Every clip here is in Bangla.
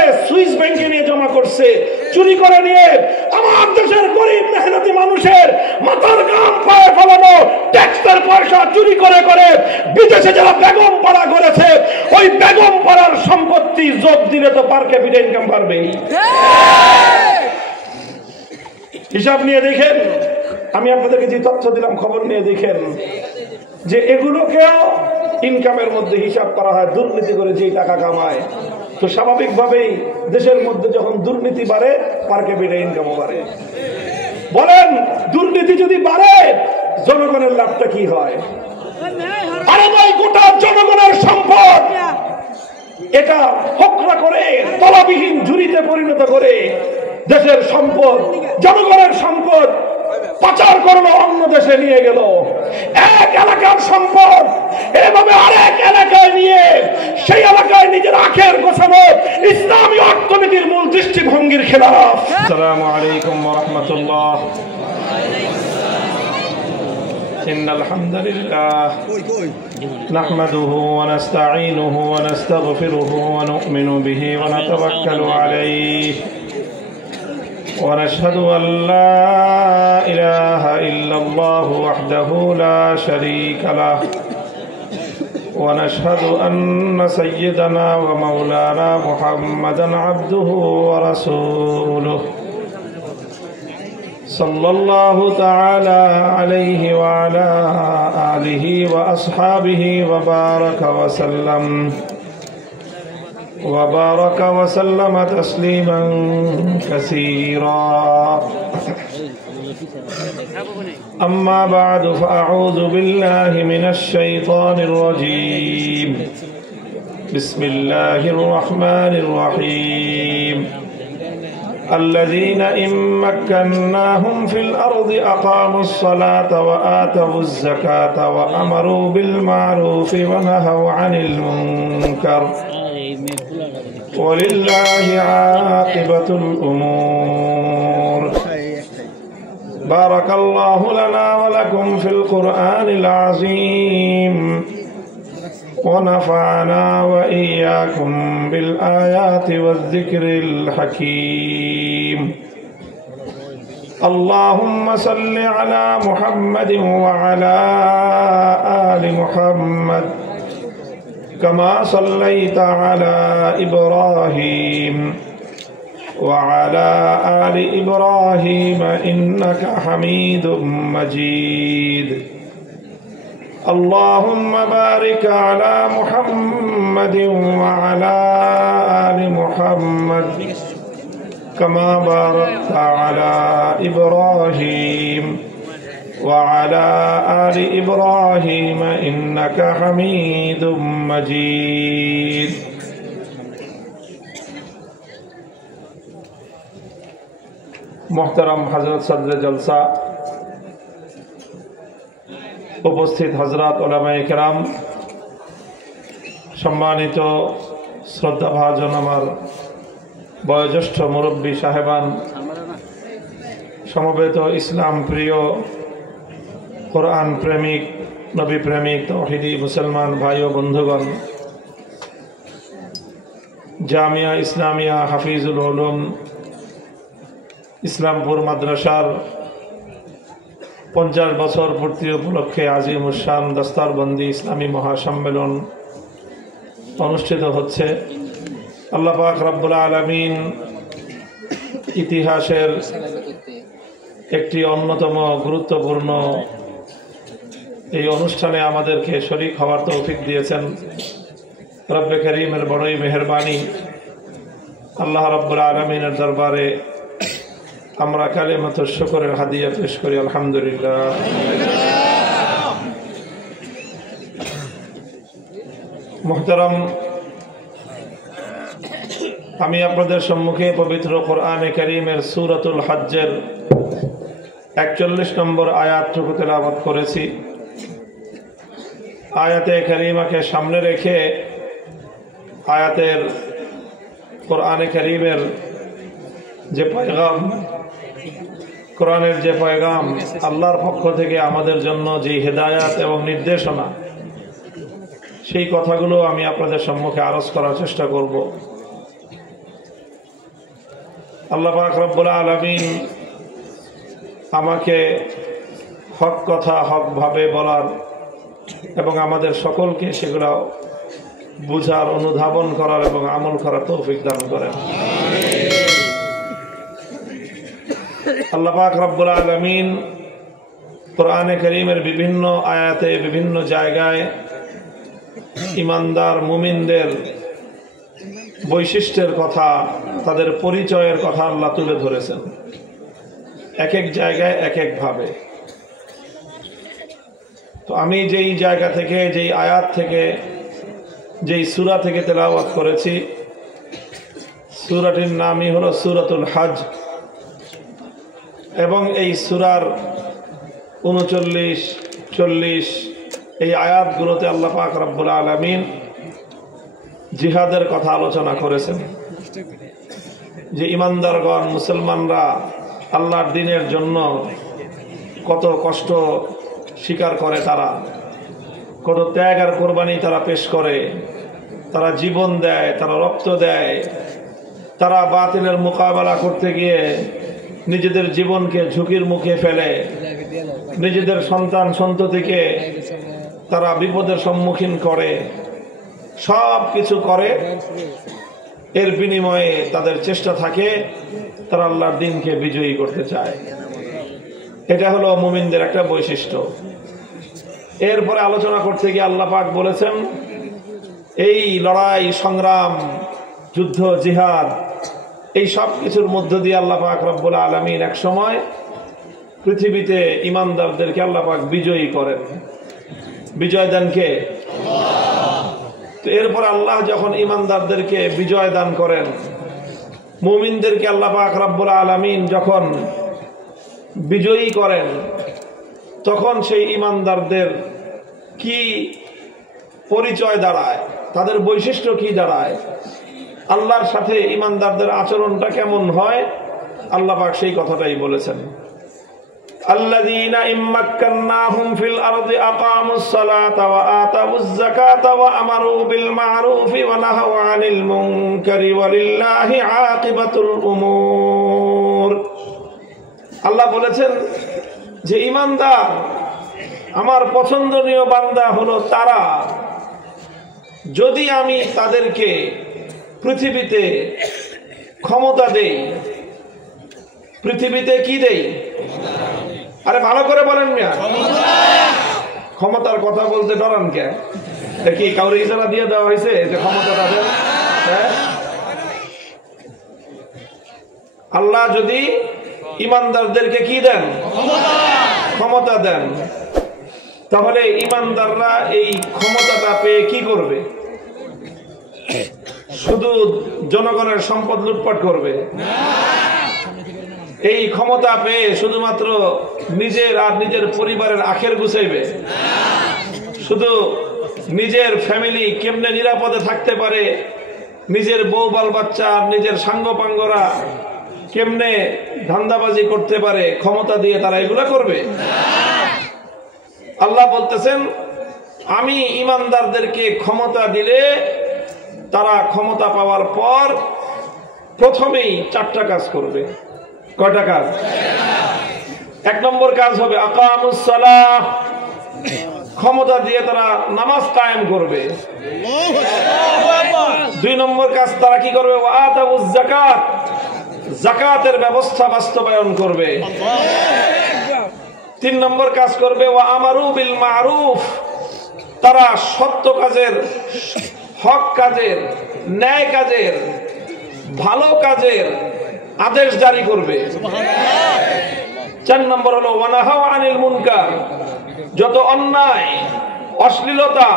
করে সুইস ব্যাংকে নিয়ে জমা করছে, চুরি করে নিয়ে আমার দেশের গরিব মেহনতি মানুষের মাথার ঘাম পায়ে ফেলানো ট্যাক্সের পয়সা চুরি করে করে বিদেশে যারা বেগম পাড়া করেছে, ওই বেগম পাড়ার সম্পত্তি যোগ দিলে তো পার ক্যাপিটা ইনকাম বাড়বে। হিসাব নিয়ে দেখেন, আমি আপনাদেরকে যে তথ্য দিলাম খবর নিয়ে দেখেন যে এগুলোকেও ইনকামের মধ্যে হিসাব করা হয়। দুর্নীতি করে যেই টাকা কামায়, তো স্বাভাবিকভাবেই দেশের মধ্যে যখন দুর্নীতি বাড়ে পার ক্যাপিটা ইনকামও বাড়ে। বলেন দুর্নীতি যদি বাড়ে জনগণের লাভটা কি হয়? আরে ভাই, গোটা জনগণের সম্পদ এটা হকরা করে তলাবিহীন ঝুড়িতে পরিণত করে দেশের সম্পদ, জনগণের সম্পদ পাচার করলো, অন্য দেশে নিয়ে গেল। এক এলাকার সম্পদ এভাবে আরেক এলাকায় নিয়ে সেই এলাকায় নিজের আখের গোছানো ইসলামী অর্থনীতির মূল দৃষ্টিভঙ্গির খেলাফ। আসসালামু আলাইকুম ওয়া রাহমাতুল্লাহ। ইন্নাল হামদুলিল্লাহ নাহমাদুহু ওয়া নাস্তাঈনুহু ওয়া নাস্তাগফিরুহু ওয়া নু'মিনু বিহি ওয়া নাতাওয়াক্কালু আলাইহি ونشهد أن لا إله إلا الله وحده لا شريك له ونشهد أن سيدنا ومولانا محمدا عبده ورسوله صلى الله تعالى عليه وعلى آله وأصحابه وبارك وسلم تسليما كثيرا. أما بعد فأعوذ بالله من الشيطان الرجيم. بسم الله الرحمن الرحيم. الذين إن مكناهم في الأرض أقاموا الصلاة وآتوا الزكاة وأمروا بالمعروف ونهوا عن المنكر ولله عاقبة الأمور. بارك الله لنا ولكم في القرآن العظيم ونفعنا وإياكم بالآيات والذكر الحكيم. اللهم صل على محمد وعلى آل محمد كما صليت على إبراهيم وعلى آل إبراهيم إنك حميد مجيد. اللهم بارك على محمد وعلى آل محمد كما باركت على إبراهيم وعلى آل إبراهيم إنك حميد مجيد. محترم حضرت صدر جلسہ، উপস্থিত হযরত উলামায়ে কেরাম, সম্মানিত শ্রদ্ধাভাজন আমার বয়োজ্যেষ্ঠ মুরব্বী সাহেবান, সমবেত ইসলাম প্রিয়, কোরআন প্রেমিক, নবী প্রেমিক, তাওহীদি মুসলমান ভাই ও বন্ধুগণ, জামিয়া ইসলামিয়া হাফিজুল উলুম ইসলামপুর মাদ্রাসার 50 বছর পূর্তি উপলক্ষে আজিমুশান দস্তারবন্দি ইসলামী মহাসম্মেলন অনুষ্ঠিত হচ্ছে। আল্লাহ পাক রব্বুল আলামিন ইতিহাসের একটি অন্যতম গুরুত্বপূর্ণ এই অনুষ্ঠানে আমাদেরকে শরীক হওয়ার তৌফিক দিয়েছেন। রব্বে করিমের বড়ই মেহেরবানি। আল্লাহ রব্বুল আলামিনের দরবারে আমরা কালিমাতুশ শুকরের হাদিয়া পেশ করি, আলহামদুলিল্লাহ। মুহতারাম, আমি আপনাদের সম্মুখে পবিত্র কোরআনে কারীমের সূরাতুল হজ্জের 41 নম্বর আয়াতটুকু তেলাওয়াত করেছি। আয়াতে কারীমাকে সামনে রেখে আয়াতের কোরআনে কারীমের যে পয়গাম, কোরআনের যে পয়গাম, আল্লাহর পক্ষ থেকে আমাদের জন্য যে হেদায়াত এবং নির্দেশনা, সেই কথাগুলো আমি আপনাদের সম্মুখে আরজ করার চেষ্টা করব। আল্লাহ পাক রব্বুল আলামিন আমাকে হক কথা হকভাবে বলার এবং আমাদের সকলকে সেগুলো বুঝার, অনুধাবন করার এবং আমল করার তৌফিক দান করেন। আল্লাহ পাক রব্বুল আলামিন কোরআনে কারীমের বিভিন্ন আয়াতে বিভিন্ন জায়গায় ঈমানদার মুমিনদের বৈশিষ্ট্যের কথা, তাদের পরিচয়ের কথা আল্লাহ তুলে ধরেছেন, এক এক জায়গায় এক এক ভাবে। তো আমি যেই জায়গা থেকে, যেই আয়াত থেকে, যেই সূরা থেকে তেলাওয়াত করেছি, সূরাটির নামই হলো সূরাতুল হজ এবং এই সূরার 39, 40 এই আয়াতগুলোতে আল্লাহ পাক রব্বুল আলামিন জিহাদের কথা আলোচনা করেছেন, যে ঈমানদারগণ মুসলমানরা আল্লাহর দ্বীনের জন্য কত কষ্ট স্বীকার করে, তারা কত ত্যাগ আর কোরবানি তারা পেশ করে, তারা জীবন দেয়, তারা রক্ত দেয়, তারা বাতিলের মোকাবেলা করতে গিয়ে নিজেদের জীবনকে ঝুঁকির মুখে ফেলে, নিজেদের সন্তান সন্ততিকে তারা বিপদের সম্মুখীন করে, সব কিছু করে। এর বিনিময়ে তাদের চেষ্টা থাকে তারা আল্লাহর দ্বীনকে বিজয়ী করতে চায়। এটা হলো মুমিনদের একটা বৈশিষ্ট্য। এরপরে আলোচনা করতে গিয়ে আল্লাহ পাক বলেছেন, এই লড়াই সংগ্রাম, যুদ্ধ, জিহাদ, এই সব কিছুর মধ্য দিয়ে আল্লাহ পাক রব্বুল আলামিন এক সময় পৃথিবীতে ঈমানদারদেরকে আল্লাহ পাক বিজয়ী করেন। বিজয় দেন কে? তো এরপর আল্লাহ যখন ঈমানদারদেরকে বিজয় দান করেন, মুমিনদেরকে আল্লাহ পাক রব্বুল আলামিন যখন বিজয়ী করেন, তখন সেই ঈমানদারদের কি পরিচয় দাঁড়ায়, তাদের বৈশিষ্ট্য কি দাঁড়ায়, আল্লাহর সাথে ঈমানদারদের আচরণটা কেমন হয়, আল্লাহ পাক সেই কথাটাই বলেছেন। আল্লাযীনা ইম্মাক্কান্নাহুম ফিল আরদি আকামুস সালাতা ওয়া আতাউয যাকাতা ওয়া আমারু বিল মা'রুফি ওয়া নাহাউ আনিল মুনকারি ওয়ালিল্লাহি আকিবাতুল উমুর। আল্লাহ বলেছেন যে ঈমানদার, আমার পছন্দনীয় বান্দা হলো তারা, যদি আমি তাদেরকে পৃথিবীতে ক্ষমতা দেই। পৃথিবীতে কি দেই? আরে ভালো করে বলেন মিয়া, ক্ষমতার কথা বলতে ডরান কে? কি কাউরে ইজারা দিয়ে দেওয়া হয়েছে যে ক্ষমতাটা দেন? আল্লাহ যদি ঈমানদারদেরকে কি দেন? ক্ষমতা দেন, তাহলে ঈমানদাররা এই ক্ষমতাটা পেয়ে কি করবে? শুধু জনগণের সম্পদ লুটপাট করবে? এই ক্ষমতা পেয়ে শুধুমাত্র নিজের আর নিজের পরিবারের আখের গুছাইবে? শুধু নিজের ফ্যামিলি কেমনে নিরাপদে থাকতে পারে, নিজের বউ বাল বাচ্চা আর নিজের সাঙ্গপাঙ্গরা কেমনে ধান্দাবাজি করতে পারে, ক্ষমতা দিয়ে তারা এগুলা করবে? আল্লাহ বলতেছেন, আমি ঈমানদারদেরকে ক্ষমতা দিলে তারা ক্ষমতা পাওয়ার পর প্রথমেই 4টা কাজ করবে। কয়টা কাজ? 1 নম্বর কাজ হবে আকামুস সালাহ, ক্ষমতা দিয়ে তারা নামাজ কায়েম করবে। 2 নম্বর কাজ তারা কি করবে? ওয়া আতাউয যাকাত, যাকাতের ব্যবস্থা বাস্তবায়ন করবে। 3 নম্বর কাজ করবে ওয়া আমারু বিল মা'রুফ, তারা সত্য কাজের, হক কাজের, ন্যায় কাজের, ভালো কাজের আদেশ জারি করবে। 4 নম্বর হলো ওয়া নাহাউ আনিল মুনকার, যত অন্যায়, অশ্লীলতা,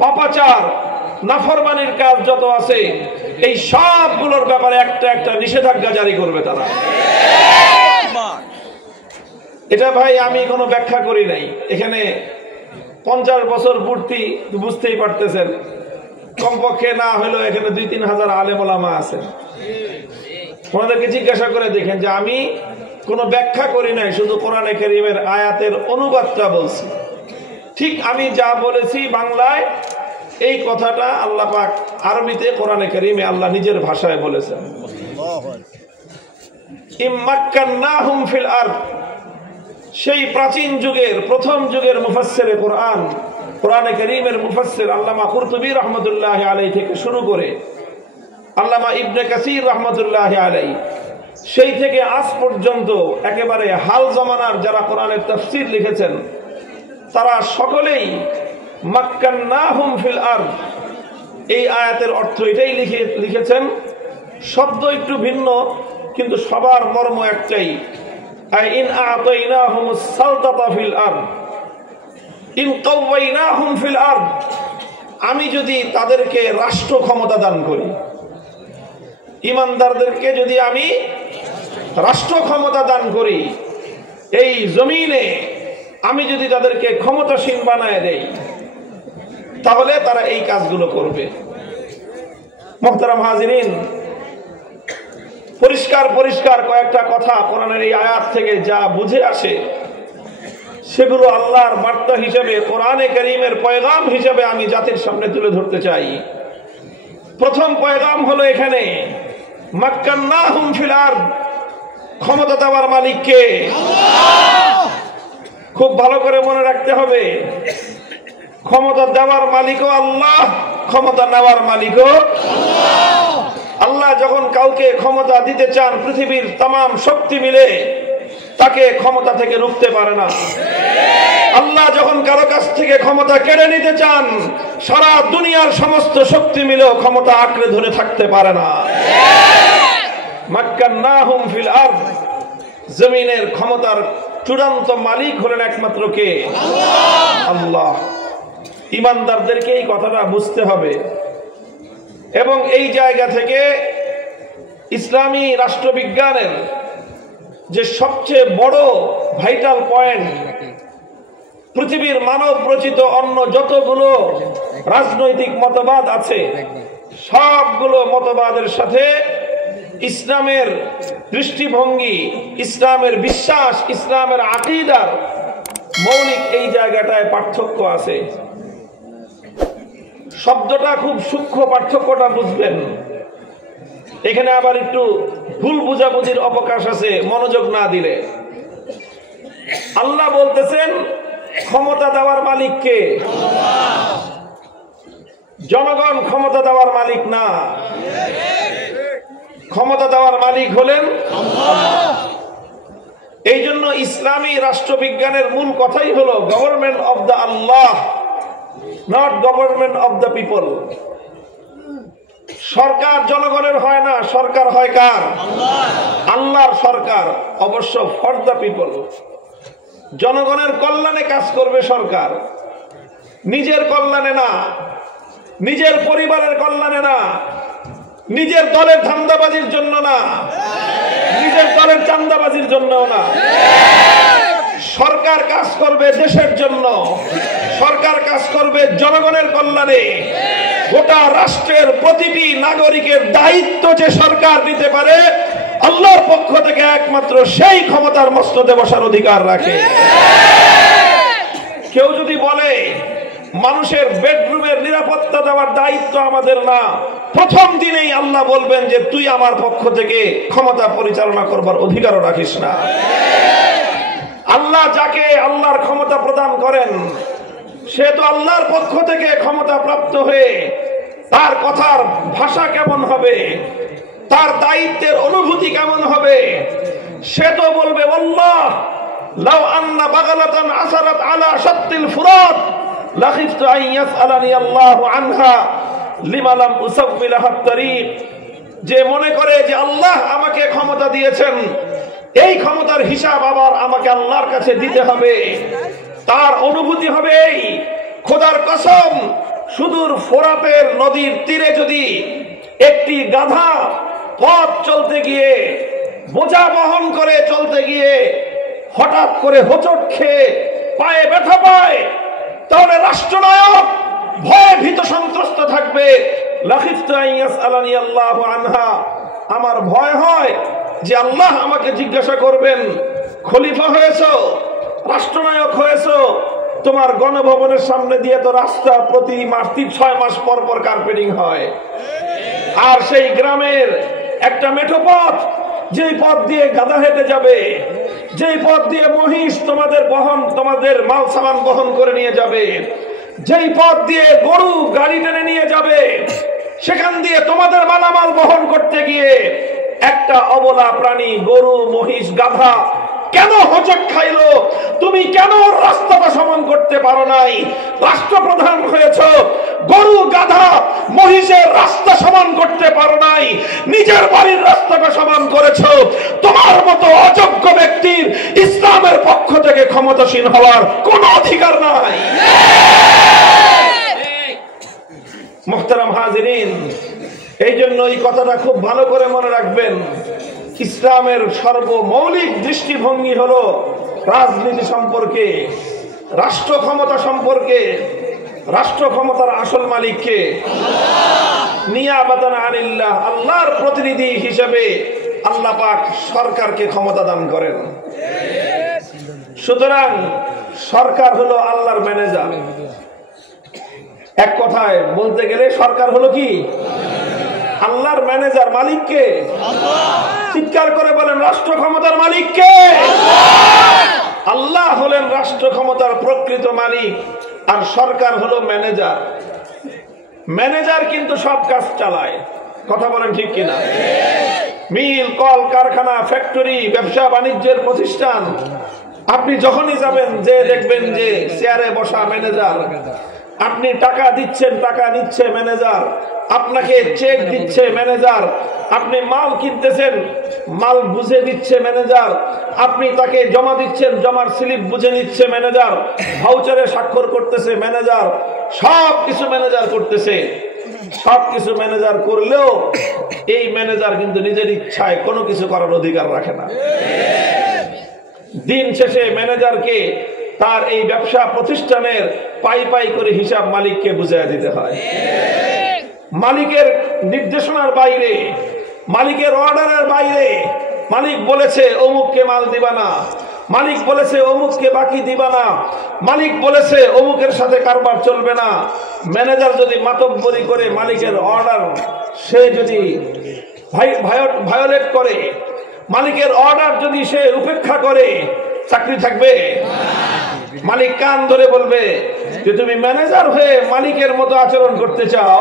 পাপাচার, নাফরমানির কাজ যত আছে, এই সবগুলোর ব্যাপারে একটা একটা নিষেধাজ্ঞা জারি করবে তারা। এটা ভাই আমি কোনো ব্যাখ্যা করি নাই, এখানে 50 বছর পূর্তি বুঝতেই পারতেছেন, কমপক্ষে না হলেও এখানে 2-3 হাজার আলেম ওলামা আছে। ওনাদেরকে জিজ্ঞাসা করে দেখেন যে আমি কোনো ব্যাখ্যা করি নাই, শুধু কোরআনে কারীমের আয়াতের অনুবাদটা বলছি। ঠিক আমি যা বলেছি বাংলায়, এই কথাটা আল্লাহ পাক আরবিতে কোরআনে কারীমে আল্লাহ নিজের ভাষায় বলেছেন। ইম্মাক্কান্নাহুম ফিল আরদ, সেই প্রাচীন যুগের প্রথম যুগের মুফাসসিরে কোরআন, কোরআনে কারীমের মুফাসসির আল্লামা কুরতুবী রাহমাতুল্লাহি আলাইহি থেকে শুরু করে আল্লামা ইবনে কাসির রাহমাতুল্লাহি আলাইহি, সেই থেকে আজ পর্যন্ত একেবারে হাল জমানার যারা কোরআনের তাফসীর লিখেছেন তারা সকলেই মাক্কান্নাহুম ফিল আরদ, এই আয়াতের অর্থ এটাই লিখেছেন। শব্দ একটু ভিন্ন কিন্তু সবার মর্ম একটাই, ইন আতাইনাহুমুস সালতাতা ফিল আরদ ইন কাওয়াইনাহুম ফিল আরদ, আমি যদি তাদেরকে রাষ্ট্র ক্ষমতা দান করি, ইমানদারদেরকে যদি আমি রাষ্ট্র ক্ষমতা দান করি, এই জমিনে আমি যদি তাদেরকে ক্ষমতাসীন বানায় দেই, তাহলে তারা এই কাজগুলো করবে। মুহতারাম হাজিরিন, পরিষ্কার পরিষ্কার কয়েকটা কথা কোরআনের এই আয়াত থেকে যা বুঝে আসে সেগুলো আল্লাহর বার্তা হিসেবে, কোরআনে কারীমের পয়গাম হিসেবে আমি জাতির সামনে তুলে ধরতে চাই। প্রথম পয়গাম হলো এখানে মাক্কান্নাহুম ফিল আরদ, ক্ষমতা দেওয়ার মালিক কে? খুব ভালো করে মনে রাখতে হবে, ক্ষমতা দেওয়ার মালিকও আল্লাহ, ক্ষমতা নেওয়ার মালিকও আল্লাহ। আল্লাহ যখন কাউকে ক্ষমতা দিতে চান, পৃথিবীর तमाम শক্তি মিলে তাকে ক্ষমতা থেকে রুখতে পারে না। আল্লাহ যখন কারো কাছ থেকে ক্ষমতা কেড়ে নিতে চান, সারা দুনিয়ার সমস্ত শক্তি মিলেও ক্ষমতা আঁকড়ে ধরে থাকতে পারে না। মাক্কান্নাহুম ফিল আরদ, জমিনের ক্ষমতার চূড়ান্ত মালিক হলেন একমাত্র কে? আল্লাহ। ইমানদারদেরকে এই কথাটা বুঝতে হবে এবং এই জায়গা থেকে ইসলামী রাষ্ট্রবিজ্ঞানের যে সবচেয়ে বড় ভাইটাল পয়েন্ট, পৃথিবীর মানব রচিত অন্য যতগুলো রাজনৈতিক মতবাদ আছে সবগুলো মতবাদের সাথে ইসলামের দৃষ্টিভঙ্গি, ইসলামের বিশ্বাস, ইসলামের আকীদার মৌলিক এই জায়গাটায় পার্থক্য আছে। শব্দটা খুব সূক্ষ্ম, পার্থক্যটা বুঝবেন। এখানে আবার একটু ভুল বুঝাবুঝির অবকাশ আছে মনোযোগ না দিলে। আল্লাহ বলতেছেন ক্ষমতা দেওয়ার মালিক কে? জনগণ ক্ষমতা দেওয়ার মালিক না, ক্ষমতা দেওয়ার মালিক হলেন আল্লাহ। এই জন্য ইসলামী রাষ্ট্রবিজ্ঞানের মূল কথাই হলো গভর্নমেন্ট অফ দ্য আল্লাহ, not government of the people. সরকার জনগণের হয় না, সরকার হয় কার? আল্লাহর সরকার, অবশ্য ফর দ্য পিপল। জনগণের কল্যাণে কাজ করবে সরকার, নিজের কল্যাণে না, নিজের পরিবারের কল্যাণে না, নিজের দলের ধান্দাবাজির জন্য না, নিজের দলের চান্দাবাজির জন্যও না। সরকার কাজ করবে দেশের জন্য, সরকার কাজ করবে জনগণের কল্যাণে। গোটা রাষ্ট্রের প্রতিটি নাগরিকের দায়িত্ব যে সরকার নিতে পারে, আল্লাহর পক্ষ থেকে একমাত্র সেই ক্ষমতার মস্তদে বসার অধিকার রাখে। কেউ যদি বলে মানুষের বেডরুমের নিরাপত্তা দেওয়ার দায়িত্ব আমাদের না, প্রথম দিনেই আল্লাহ বলবেন যে তুই আমার পক্ষ থেকে ক্ষমতা পরিচালনা করবার অধিকারও রাখিস না। আল্লাহ যাকে আল্লাহর ক্ষমতা প্রদান করেন সে তো আল্লাহর পক্ষ থেকে ক্ষমতা প্রাপ্ত হয়ে তার কথার ভাষা কেমন হবে, তার দায়িত্বের অনুভূতি কেমন হবে, সে তো বলবে আল্লাহ লাউ আন্না বাগালাতান আসারাত আলা শাত্তিল ফুরাত লাখিফতু আন ইয়াসআলানি আল্লাহু আনহা লিমা লাম উসাব্বি লাহা তারিক। যে মনে করে যে আল্লাহ আমাকে ক্ষমতা দিয়েছেন, এই ক্ষমতার হিসাব আবার আমাকে আল্লাহর কাছে দিতে হবে, তার অনুভূতি হবে এই, খোদার কসম সুদূর ফোরাতের নদীর তীরে যদি একটি গাধা পথ চলতে গিয়ে, বোঝা বহন করে চলতে গিয়ে হঠাৎ করে হোঁচট খেয়ে পায়ে ব্যথা পায়, তাহলে রাষ্ট্রনায়ক ভয়ে ভীত সন্ত্রস্ত থাকবে। লাখিফতু আন ইয়াসআলানি আল্লাহু আনহা, আমার ভয় হয় যে আল্লাহ আমাকে জিজ্ঞাসা করবেন খলিফা হয়েছো, রাষ্ট্রনায়ক হয়েছো, তোমার গণভবনের সামনে দিয়ে তো রাস্তা প্রতি মাস 6 মাস পর পর কার্পেটিং হয়, আর সেই গ্রামের একটা মেঠো পথ যেই পথ দিয়ে গাধা হেঁটে যাবে, যেই পথ দিয়ে মহিষ তোমাদের মাল সামান বহন করে নিয়ে যাবে, যেই পথ দিয়ে গরু গাড়ি টেনে নিয়ে যাবে, সেখান দিয়ে তোমাদের মালামাল বহন করতে গিয়ে একটা অবলা প্রাণী গরু মহিষ গাধা কেন হোঁচট খাইলো? তুমি কেন রাস্তাটা সমান করতে পারো নাই? রাষ্ট্রপ্রধান হয়েছ, গরু গাধা মহিষের রাস্তা সমান করতে পারো নাই, নিজের বাড়ির রাস্তাটা সমান করেছো। তোমার মতো অযোগ্য ব্যক্তির ইসলামের পক্ষ থেকে ক্ষমতাসীন হওয়ার কোনো অধিকার নাই। মুহতারাম হাজিরিন, এই জন্য এই কথাটা খুব ভালো করে মনে রাখবেন। ইসলামের সর্বমৌলিক দৃষ্টিভঙ্গি হলো রাজনীতি সম্পর্কে, রাষ্ট্র ক্ষমতা সম্পর্কে। রাষ্ট্র ক্ষমতার আসল মালিককে নিয়াবাতান আনিল্লাহ, আল্লাহর প্রতিনিধি হিসেবে আল্লাহ পাক সরকারকে ক্ষমতা দান করেন। সুতরাং সরকার হলো আল্লাহর ম্যানেজার। এক কথায় বলতে গেলে সরকার হলো কি? আল্লাহর ম্যানেজার। মালিককে চিৎকার করে বলেন, রাষ্ট্র ক্ষমতার মালিককে? আল্লাহ হলেন রাষ্ট্র ক্ষমতার প্রকৃত মালিক, আর সরকার হলো ম্যানেজার। ম্যানেজার কিন্তু সব কাজ চালায়। কথা বলেন ঠিক কিনা? মিল, কল কারখানা, ফ্যাক্টরি, ব্যবসা বাণিজ্যের প্রতিষ্ঠান, আপনি যখনই যাবেন যে দেখবেন যে চেয়ারে বসা ম্যানেজার। আপনি টাকা দিচ্ছেন, টাকা নিচ্ছে ম্যানেজার। আপনাকে চেক দিচ্ছে ম্যানেজার। আপনি মাল কিনতেছেন, মাল বুঝে দিচ্ছে ম্যানেজার। আপনি তাকে জমা দিচ্ছেন, জমার স্লিপ বুঝে নিচ্ছে ম্যানেজার। ভাউচারে স্বাক্ষর করতেছে ম্যানেজার। সব কিছু ম্যানেজার করতেছে। সব কিছু ম্যানেজার করলেও এই ম্যানেজার কিন্তু নিজের ইচ্ছায় কোনো কিছু করার অধিকার রাখে না। দিন শেষে ম্যানেজারকে তার এই ব্যবসা প্রতিষ্ঠানের পাই পাই করে হিসাব মালিককে বুঝিয়ে দিতে হয়। মালিকের নির্দেশনার বাইরে, মালিকের অর্ডারের বাইরে মালিক বলেছে অমুককে মাল দিবা না, মালিক বলেছে অমুককে বাকি দিবা না, মালিক বলেছে অমুকের সাথে কারবার চলবে না। ম্যানেজার যদি মাতব্বরি করে মালিকের অর্ডার সে যদি ভায়োলেট করে, মালিকের অর্ডার যদি সে উপেক্ষা করে, চাকরি থাকবে? মালিক কান ধরে বলবে যে তুমি ম্যানেজার হয়ে মালিকের মতো আচরণ করতে চাও,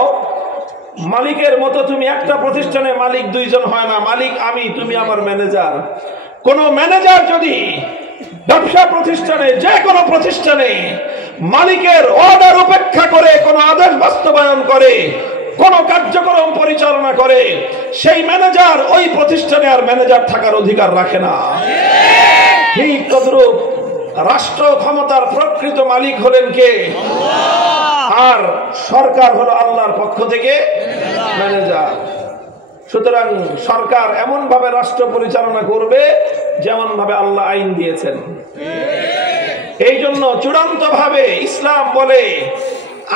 মালিকের মতো তুমি একটা প্রতিষ্ঠানে মালিক দুইজন হয় না, মালিক আমি, তুমি আমার ম্যানেজার। কোন ম্যানেজার যদি ব্যবসা প্রতিষ্ঠানে, যে কোনো প্রতিষ্ঠানে মালিকের অর্ডার উপেক্ষা করে কোন আদেশ বাস্তবায়ন করে, কোন কার্যক্রম পরিচালনা করে, সেই ম্যানেজার ওই প্রতিষ্ঠানে আর ম্যানেজার থাকার অধিকার রাখে না। ঠিক তদ্রূপ রাষ্ট্র ক্ষমতার প্রকৃত মালিক হলেন কে? আর সরকার হলো আল্লাহর পক্ষ থেকে ম্যানেজার। সুতরাং সরকার এমন ভাবে রাষ্ট্র পরিচালনা করবে যেমন ভাবে আল্লাহ আইন দিয়েছেন। এই জন্য চূড়ান্ত ভাবে ইসলাম বলে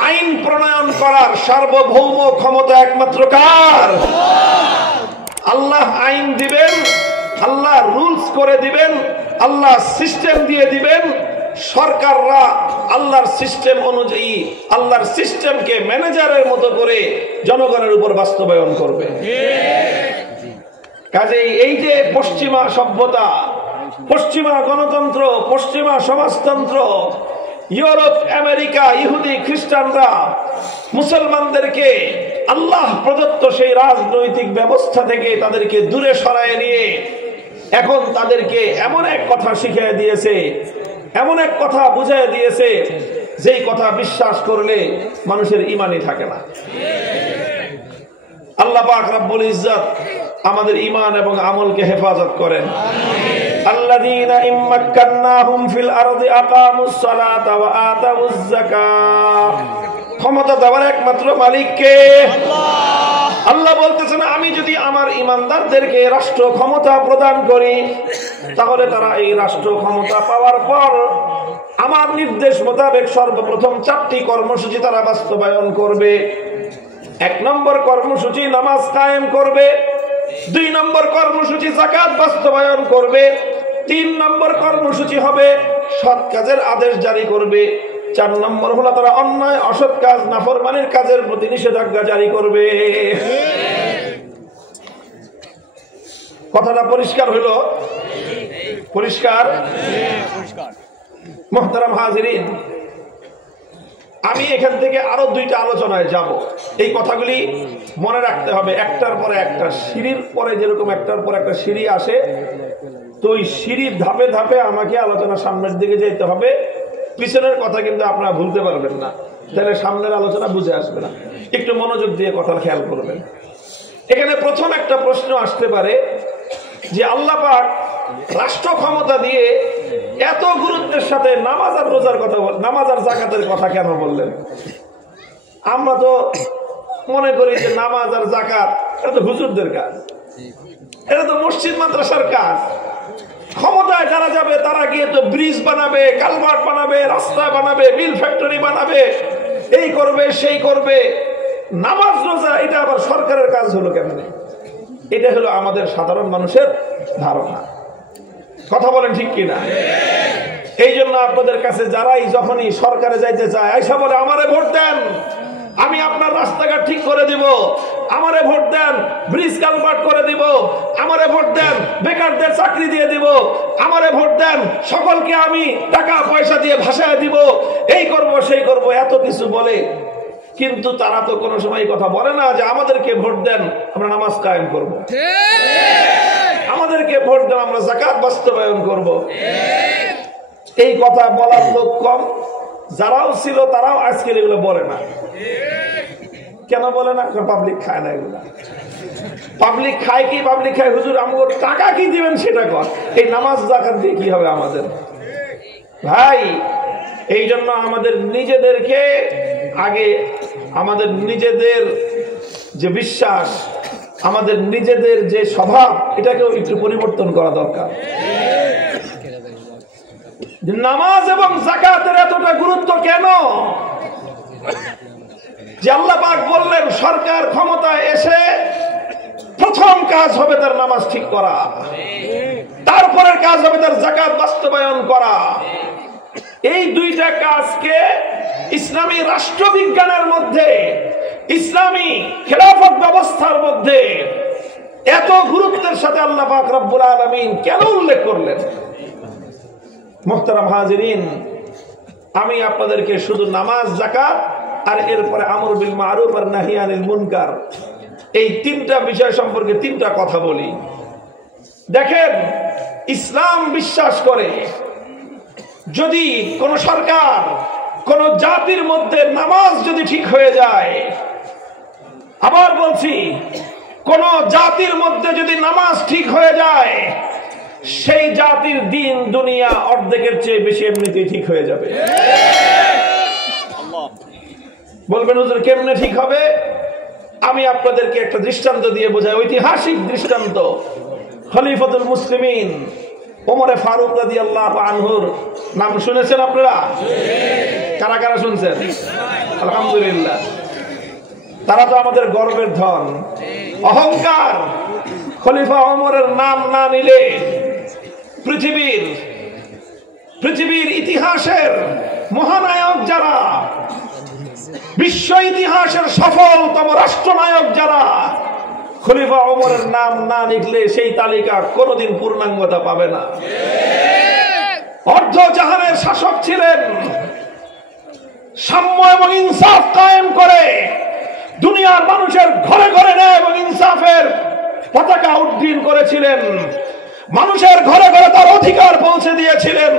আইন প্রণয়ন করার সার্বভৌম ক্ষমতা একমাত্র কার? আল্লাহ আইন দিবেন, আল্লাহ রুলস করে দিবেন, আল্লাহ সিস্টেম দিয়ে দিবেন। সরকাররা আল্লাহর সিস্টেম অনুযায়ী আল্লাহর সিস্টেমকে ম্যানেজারের মতো করে জনগণের উপর বাস্তবায়ন করবে। কাজেই এই যে পশ্চিমা সভ্যতা, পশ্চিমা গণতন্ত্র, পশ্চিমা সমাজতন্ত্র, ইউরোপ, আমেরিকা, ইহুদি, খ্রিস্টানরা মুসলমানদেরকে আল্লাহ প্রদত্ত সেই রাজনৈতিক ব্যবস্থা থেকে তাদেরকে দূরে সরায় নিয়ে এখন তাদেরকে এমন এক কথা শিখিয়ে দিয়েছে, এমন এক কথা বুঝিয়ে দিয়েছে, যেই কথা বিশ্বাস করলে মানুষের ঈমানই থাকে না। আল্লাহ পাক রব্বুল ইজ্জত আমাদের ঈমান এবং আমলকে হেফাজত করেন। আল্লাযীনা ইম্মাক্কান্নাহুম ফিল আরদি আকামুস সালাতা ওয়া আতাউয যাকাত। ক্ষমতা দেওয়ার একমাত্র মালিক কে? আল্লাহ বলতেছেন, আমি যদি আমার ঈমানদারদেরকে রাষ্ট্র ক্ষমতা প্রদান করি, তাহলে তারা এই রাষ্ট্র ক্ষমতা পাওয়ার পর আমার নির্দেশ মোতাবেক সর্বপ্রথম 4টি কর্মসূচি তারা বাস্তবায়ন করবে। 1 নম্বর কর্মসূচি নামাজ কায়েম করবে, 2 নম্বর কর্মসূচি যাকাত বাস্তবায়ন করবে, 3 নম্বর কর্মসূচি হবে সৎ কাজের আদেশ জারি করবে, 4 নম্বর হলো তারা অন্যায় অসৎ কাজ নাফরমানির কাজের প্রতি নিষেধাজ্ঞা জারি করবে। কথাটা পরিষ্কার হলো? পরিষ্কার? মুহতারাম হাজিরিন, আমি এখান থেকে আরো দুইটা আলোচনায় যাব। এই কথাগুলি মনে রাখতে হবে, একটার পরে একটা, সিঁড়ির পরে যেরকম একটার পর একটা সিঁড়ি আসে, তো ওই সিঁড়ির ধাপে ধাপে আমাকে আলোচনা সামনের দিকে যেতে হবে। পিছনের কথা কিন্তু আপনারা ভুলতে পারবেন না, তাহলে সামনের আলোচনা বুঝে আসবে না। একটু মনোযোগ দিয়ে কথা খেয়াল করবেন। এখানে প্রথম একটা প্রশ্ন আসতে পারে যে আল্লাহ পাক রাষ্ট্র ক্ষমতা দিয়ে এত গুরুত্বের সাথে নামাজ আর রোজার কথা, নামাজ আর যাকাতের কথা কেন বললেন? আমরা তো মনে করি যে নামাজ আর যাকাত এটা তো হুজুরদের কাজ, এটা তো মসজিদ মাদ্রাসার কাজ। ক্ষমতায় যারা যাবে তারা গিয়ে তো ব্রিজ বানাবে, কালভার্ট বানাবে, রাস্তা বানাবে, মিল ফ্যাক্টরি বানাবে, এই করবে সেই করবে। নামাজ রোজা এটা আবার সরকারের কাজ হলো কেমনে? এটা হলো আমাদের সাধারণ মানুষের ধারণা। কথা বলেন ঠিক কিনা? এই জন্য আপনাদের কাছে যারাই যখনই সরকারে যাইতে চায়, আইসা বলে আমারে ভোট দেন, আমি আপনার রাস্তাঘাট ঠিক করে দিব, আমারে ভোট দেন, ব্রিজ কালভার্ট করে দিব, আমারে ভোট দেন, বেকারদের চাকরি দিয়ে দিব, আমারে ভোট দেন, সকলকে আমি টাকা পয়সা দিয়ে ভাসায় দিব, এই করব সেই করব, এত কিছু বলে। কিন্তু তারা তো কোনো সময় কথা বলে না যে আমাদেরকে ভোট দেন, আমরা নামাজ কায়েম করব, আমাদেরকে ভোট দেন, আমরা যাকাত বাস্তবায়ন করব। এই কথা বলার লোক কম, যারাও ছিল তারাও আজকের এগুলো বলে না। কেন বলে না? পাবলিক খায় না এগুলা। পাবলিক খায় কি? পাবলিক খায় হুজুর আমাকে টাকা কি দিবেন সেটা কর, এই নামাজ যাকাত দিয়ে কি হবে আমাদের? ভাই, এই জন্য আমাদের নিজেদেরকে আগে, আমাদের নিজেদের যে বিশ্বাস, আমাদের নিজেদের যে স্বভাব, এটাকেও একটু পরিবর্তন করা দরকার। নামাজ এবং যাকাতের এতটা গুরুত্ব কেন? যে আল্লাহ পাক বললেন সরকার ক্ষমতায় এসে প্রথম কাজ হবে তার নামাজ ঠিক করা, তারপরের কাজ হবে তার যাকাত বাস্তবায়ন করা। এই দুইটা কাজকে ইসলামী রাষ্ট্রবিজ্ঞানের মধ্যে, ইসলামী খেলাফত ব্যবস্থার মধ্যে এত গুরুত্বের সাথে আল্লাহ পাক রব্বুল আলামিন কেন উল্লেখ করলেন? মুহতারাম হাজিরিন, আমি আপনাদেরকে শুধু নামাজ, যাকাত আর এরপরে আমর বিল মারুফ আর নাহি আনিল মুনকার, এই তিনটা বিষয় সম্পর্কে তিনটা কথা বলি। দেখেন, ইসলাম বিশ্বাস করে যদি কোন সরকার, কোন জাতির মধ্যে নামাজ যদি ঠিক হয়ে যায়, আবার বলছি, কোন জাতির মধ্যে যদি নামাজ ঠিক হয়ে যায়, সেই জাতির দিন দুনিয়া অর্ধেকের চেয়ে বেশি এমনিতেই ঠিক হয়ে যাবে। বলবেন হুজুর কেমনে ঠিক হবে? আমি আপনাদেরকে একটা দৃষ্টান্ত দিয়ে বোঝাই, ঐতিহাসিক দৃষ্টান্ত। খলিফাতুল মুসলিমিন ওমরে ফারুক রাদিয়াল্লাহু আনহুর নাম শুনেছেন আপনারা? কারা কারা শুনছেন? আলহামদুলিল্লাহ। তারা তো আমাদের গর্বের ধন। অহংকার, খলিফা ওমরের নাম না নিলে পৃথিবীর ইতিহাসের মহানায়ক যারা, বিশ্ব ইতিহাসের সফলতম রাষ্ট্রনায়ক যারা, খলিফা ওমরের নাম না লিখলে সেই তালিকা কোনোদিন পূর্ণাঙ্গতা পাবে না। অর্ধ জাহানের শাসক ছিলেন, সাম্য এবং ইনসাফ কায়েম করে দুনিয়ার মানুষের ঘরে ঘরে ন্যায় এবং ইনসাফের পতাকা উড্ডীন করেছিলেন, মানুষের ঘরে ঘরে তার অধিকার পৌঁছে দিয়েছিলেন,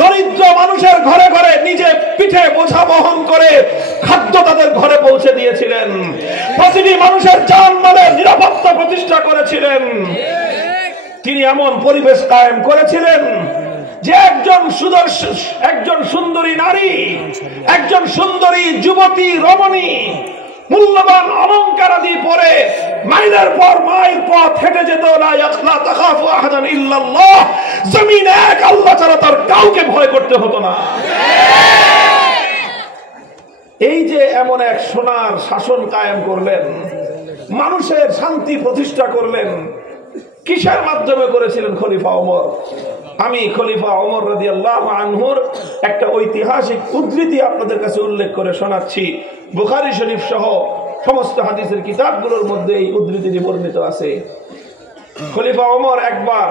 দরিদ্র মানুষের ঘরে ঘরে নিজে পিঠে বোঝা বহন করে খাদ্য তাদের ঘরে পৌঁছে দিয়েছিলেন, প্রতিটি মানুষের জানমালের নিরাপত্তা প্রতিষ্ঠা করেছিলেন। তিনি এমন পরিবেশ কায়েম করেছিলেন যে একজন সুন্দরী নারী, একজন সুন্দরী যুবতী রমণী মূল্যবান অলংকার আদি পরে মাইলের পর মাইল পথ হেঁটে যেত না। ইয়াখলা তাখাফু আহাদান ইল্লাল্লাহ, জমিনে এক আল্লাহ ছাড়া তার কাউকে ভয় করতে হতো না। এই যে এমন এক সোনার শাসন কায়েম করলেন, মানুষের শান্তি প্রতিষ্ঠা করলেন, কিসের মাধ্যমে করেছিলেন? খলিফা ওমর। আমি খলিফা ওমর রাদিয়াল্লাহু আনহুর একটা ঐতিহাসিক উদ্ধৃতি আপনাদের কাছে উল্লেখ করে শোনাচ্ছি। বুখারী শরীফ সহ সমস্ত হাদিসের কিতাবগুলোর মধ্যে এই উদ্ধৃতিটি বর্ণিত আছে। খলিফা ওমর একবার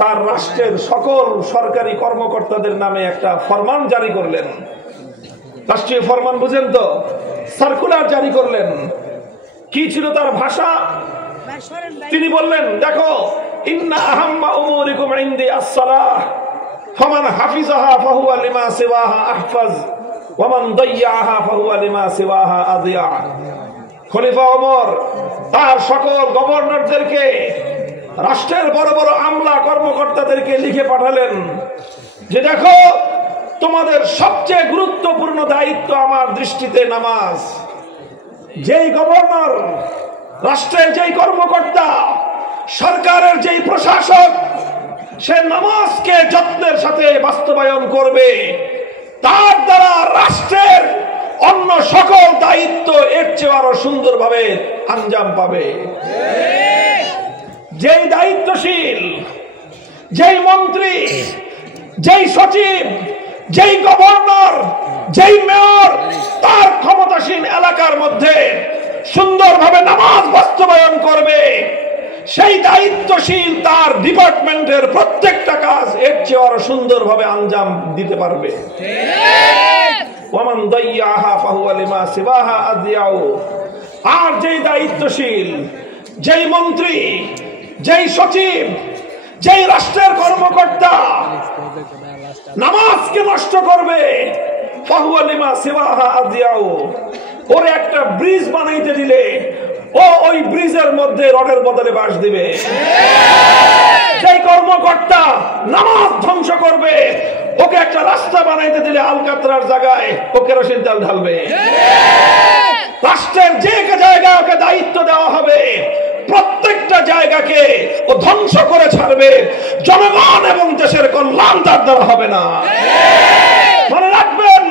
তার রাষ্ট্রের সকল সরকারি কর্মকর্তাদের নামে একটা ফরমান জারি করলেন। রাষ্ট্রীয় ফরমান বুঝেন তো, সার্কুলার জারি করলেন। কি ছিল তার ভাষা? তিনি বললেন, দেখো, ইন্না আহাম্মা উমুরিকুম ইনদি আস-সালাহ ফামান হাফিজাহা ফাহুয়া লিমা সিওয়াহা আহফাজ ওয়া মান দাইয়াহা ফাহুয়া লিমা সিওয়াহা আদিয়া। খলিফা ওমর তার সকল গভর্নরদেরকে, রাষ্ট্রের বড় বড় আমলা কর্মকর্তাদেরকে লিখে পাঠালেন যে দেখো, তোমাদের সবচেয়ে গুরুত্বপূর্ণ দায়িত্ব আমার দৃষ্টিতে নামাজ। যেই গভর্নর, রাষ্ট্রের যেই কর্মকর্তা, সরকারের যেই প্রশাসক, সে নামাজকে যত্নের সাথে বাস্তবায়ন করবে, তার দ্বারা রাষ্ট্রের অন্য সকল দায়িত্ব এর চেয়ে আরো সুন্দরভাবে আঞ্জাম পাবে। যেই দায়িত্বশীল, যেই মন্ত্রী, যেই সচিব, যেই গভর্নর, যেই মেয়র তার ক্ষমতাসীন এলাকার মধ্যে সুন্দরভাবে নামাজ বাস্তবায়ন করবে, সেই দায়িত্বশীল তার ডিপার্টমেন্টের প্রত্যেকটা কাজ এর চেয়ে আরো সুন্দরভাবে আঞ্জাম দিতে পারবে। ওয়ামান দাইয়াহা ফাহুয়া লিমা সিওয়াহা আদিয়াউ। আর যেই দায়িত্বশীল, যেই মন্ত্রী, যেই সচিব, যেই রাষ্ট্রের কর্মকর্তা নামাজকে নষ্ট করবে, ফাহুয়া লিমা সিওয়াহা আদিয়াউ, ওরে একটা ব্রিজ বানাইতে দিলে ও ওই ব্রিজের মধ্যে রডের বদলে বাঁশ দিবে। যেই কর্মকর্তা নামাজ ধ্বংস করবে, ওকে একটা রাস্তা বানাইতে দিলে আলকাতরার জায়গায় ও কেরোসিন তেল ঢালবে। রাষ্ট্রের যে জায়গায় ওকে দায়িত্ব দেওয়া হবে, প্রত্যেকটা জায়গাকে ও ধ্বংস করে ছাড়বে। জনগণ এবং দেশের কল্যাণ তার দ্বারা হবে না। মনে রাখবেন,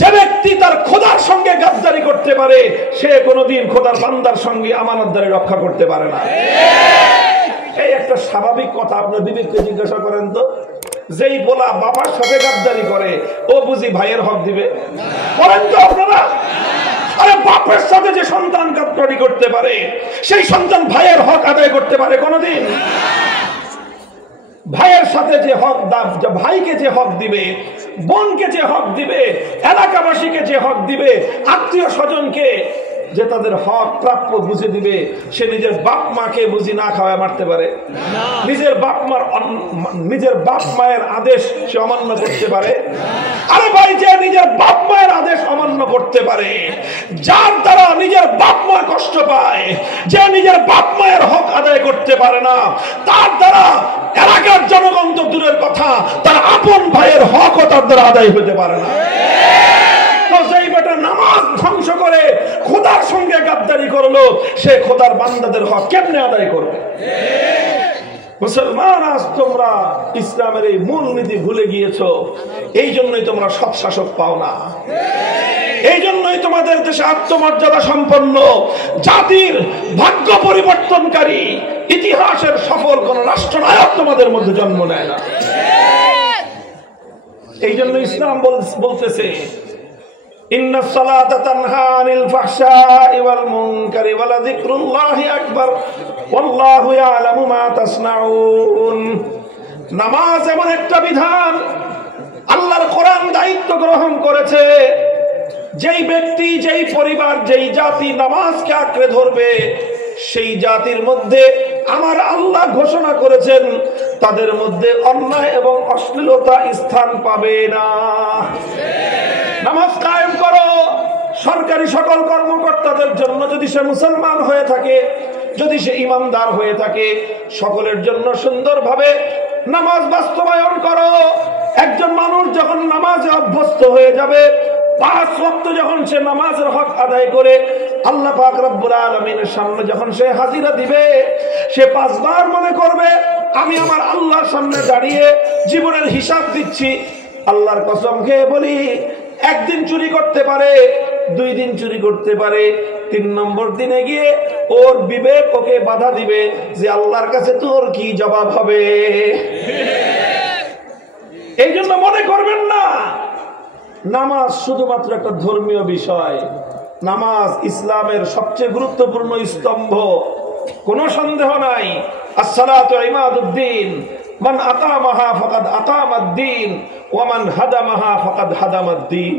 যে ব্যক্তি তার খোদার সঙ্গে গাদ্দারি করতে পারে, সে কোনোদিন খোদার বান্দার সঙ্গে আমানতদারি রক্ষা করতে পারে না। এই একটা স্বাভাবিক কথা, আপনার বিবেককে জিজ্ঞাসা করেন তো, যেই বলা বাবার সাথে গাদ্দারি করে, ও বুঝি ভাইয়ের হক দিবে? বলেন তো আপনারা। আরে বাপের সাথে যে সন্তান গাদ্দারি করতে পারে, সেই সন্তান ভাইয়ের হক আদায় করতে পারে কোনোদিন? ভাইয়ের সাথে যে হক, ভাইকে যে হক দিবে, বোনকে যে হক দিবে, এলাকাবাসীকে যে হক দিবে, আত্মীয় স্বজনকে যে তাদের হক প্রাপ্য বুঝে দিবে, সে নিজের বাপ মাকে বুঝি না খাওয়ায় মারতে পারে? নিজের বাপ মায়ের আদেশ সে অমান্য করতে পারে? আরে ভাই, যে নিজের বাপ মায়ের আদেশ অমান্য করতে পারে, যার দ্বারা নিজের বাপ মা কষ্ট পায়, যে নিজের বাপ মায়ের হক আদায় করতে পারে না, তার দ্বারা এলাকার জনগণ তো দূরের কথা, তার আপন ভাইয়ের হকও তার দ্বারা আদায় হতে পারে না। যেই বেটা নামাজ ধ্বংস করে খোদার সঙ্গে গাদ্দারি করলো, সে খোদার বান্দাদের হক কেমনে আদায় করবে? মুসলমান, আজ তোমরা ইসলামের এই মূল নীতি ভুলে গিয়েছো। এই জন্যই তোমরা সৎ শাসক পাও না। এই জন্যই তোমাদের দেশে আত্মমর্যাদা সম্পন্ন, জাতির ভাগ্য পরিবর্তনকারী, ইতিহাসের সফল কোন রাষ্ট্রনায়ক তোমাদের মধ্যে জন্ম নেয় না। এই জন্য ইসলাম বলতেছে, ইন্নাস সালাতা তানহা আনিল ফাহশাই ওয়াল মুনকারি ওয়া লাযিকরুল্লাহি আকবার ওয়াল্লাহু ইয়ালামু মা তাসনাউন। নামাজ এমন একটা বিধান, আল্লাহর কোরআন দায়িত্ব গ্রহণ করেছে, যেই ব্যক্তি, যেই পরিবার, যেই জাতি নামাজকে আঁকড়ে ধরবে, সেই জাতির মধ্যে আমার আল্লাহ ঘোষণা করেছেন তাদের মধ্যে অন্যায় এবং অশ্লীলতা স্থান পাবে না। নামাজ কায়েম করো। সরকারি সকল কর্মকর্তাদের জন্য, যদি সে মুসলমান হয়ে থাকে, যদি সে ইমানদার হয়ে থাকে, সকলের জন্য সুন্দরভাবে নামাজ বাস্তবায়ন করো। একজন মানুষ যখন নামাজে অভ্যস্ত হয়ে যাবে, 5 ওয়াক্ত যখন সে নামাজের হক আদায় করে আল্লাহ পাক রব্বুল আলামিনের সামনে যখন সে হাজিরা দিবে, সে 5 বার মনে করবে, আমি আমার আল্লাহর সামনে দাঁড়িয়ে জীবনের হিসাব দিচ্ছি। আল্লাহর কসম খেয়ে বলি, একদিন চুরি করতে পারে, 2 দিন চুরি করতে পারে, 3 নম্বর দিনে গিয়ে ওর বিবেক ওকে বাধা দিবে যে আল্লাহর কাছে তোর কি জবাব হবে। এই জন্য মনে করবেন না নামাজ শুধুমাত্র একটা ধর্মীয় বিষয়। নামাজ ইসলামের সবচেয়ে গুরুত্বপূর্ণ স্তম্ভ। কোনো সন্দেহ নাই আসসালাতু ইমাদুদ্দিন, মান আকামাহা ফাকাদ আকামাদ্দিন ওয়া মান হাদামাহা ফাকাদ হাদামাদ্দিন।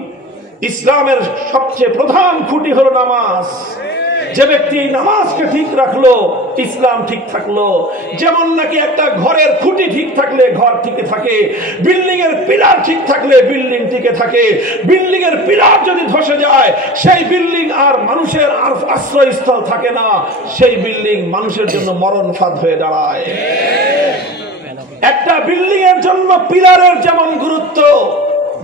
ইসলামের সবচেয়ে প্রধান খুঁটি হলো নামাজ। যে ব্যক্তি নামাজকে ঠিক রাখলো, ইসলাম ঠিক থাকলো। যেমন নাকি একটা ঘরের খুঁটি ঠিক থাকলে ঘর টিকে থাকে, বিল্ডিং এর পিলার ঠিক থাকলে বিল্ডিং টিকে থাকে। বিল্ডিং এর পিলার যদি ধসে যায়, সেই বিল্ডিং আর মানুষের আর আশ্রয়স্থল থাকে না, সেই বিল্ডিং মানুষের জন্য মরণ ফাঁদ হয়ে দাঁড়ায়। একটা বিল্ডিং এর জন্য পিলারের যেমন গুরুত্ব,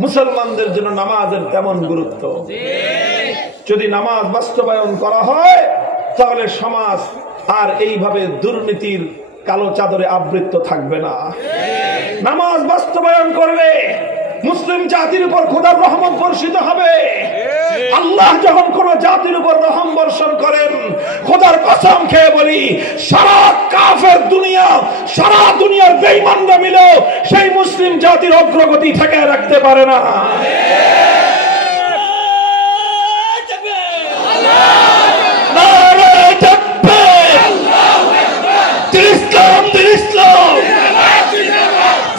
মুসলমানদের জন্য নামাজের তেমন গুরুত্ব। যদি নামাজ বাস্তবায়ন করা হয়, তাহলে সমাজ আর এইভাবে দুর্নীতির কালো চাদরে আবৃত থাকবে না। নামাজ বাস্তবায়ন করলে মুসলিম জাতির উপর খোদার রহমত বর্ষিত হবে। আল্লাহ যখন কোন জাতির উপর রহম বর্ষণ করেন, খোদার কসম খেয়ে বলি, সারা কাফের দুনিয়া, সারা দুনিয়ার বেঈমানরা মিলেও সেই মুসলিম জাতির অগ্রগতি ঠেকায় রাখতে পারে না।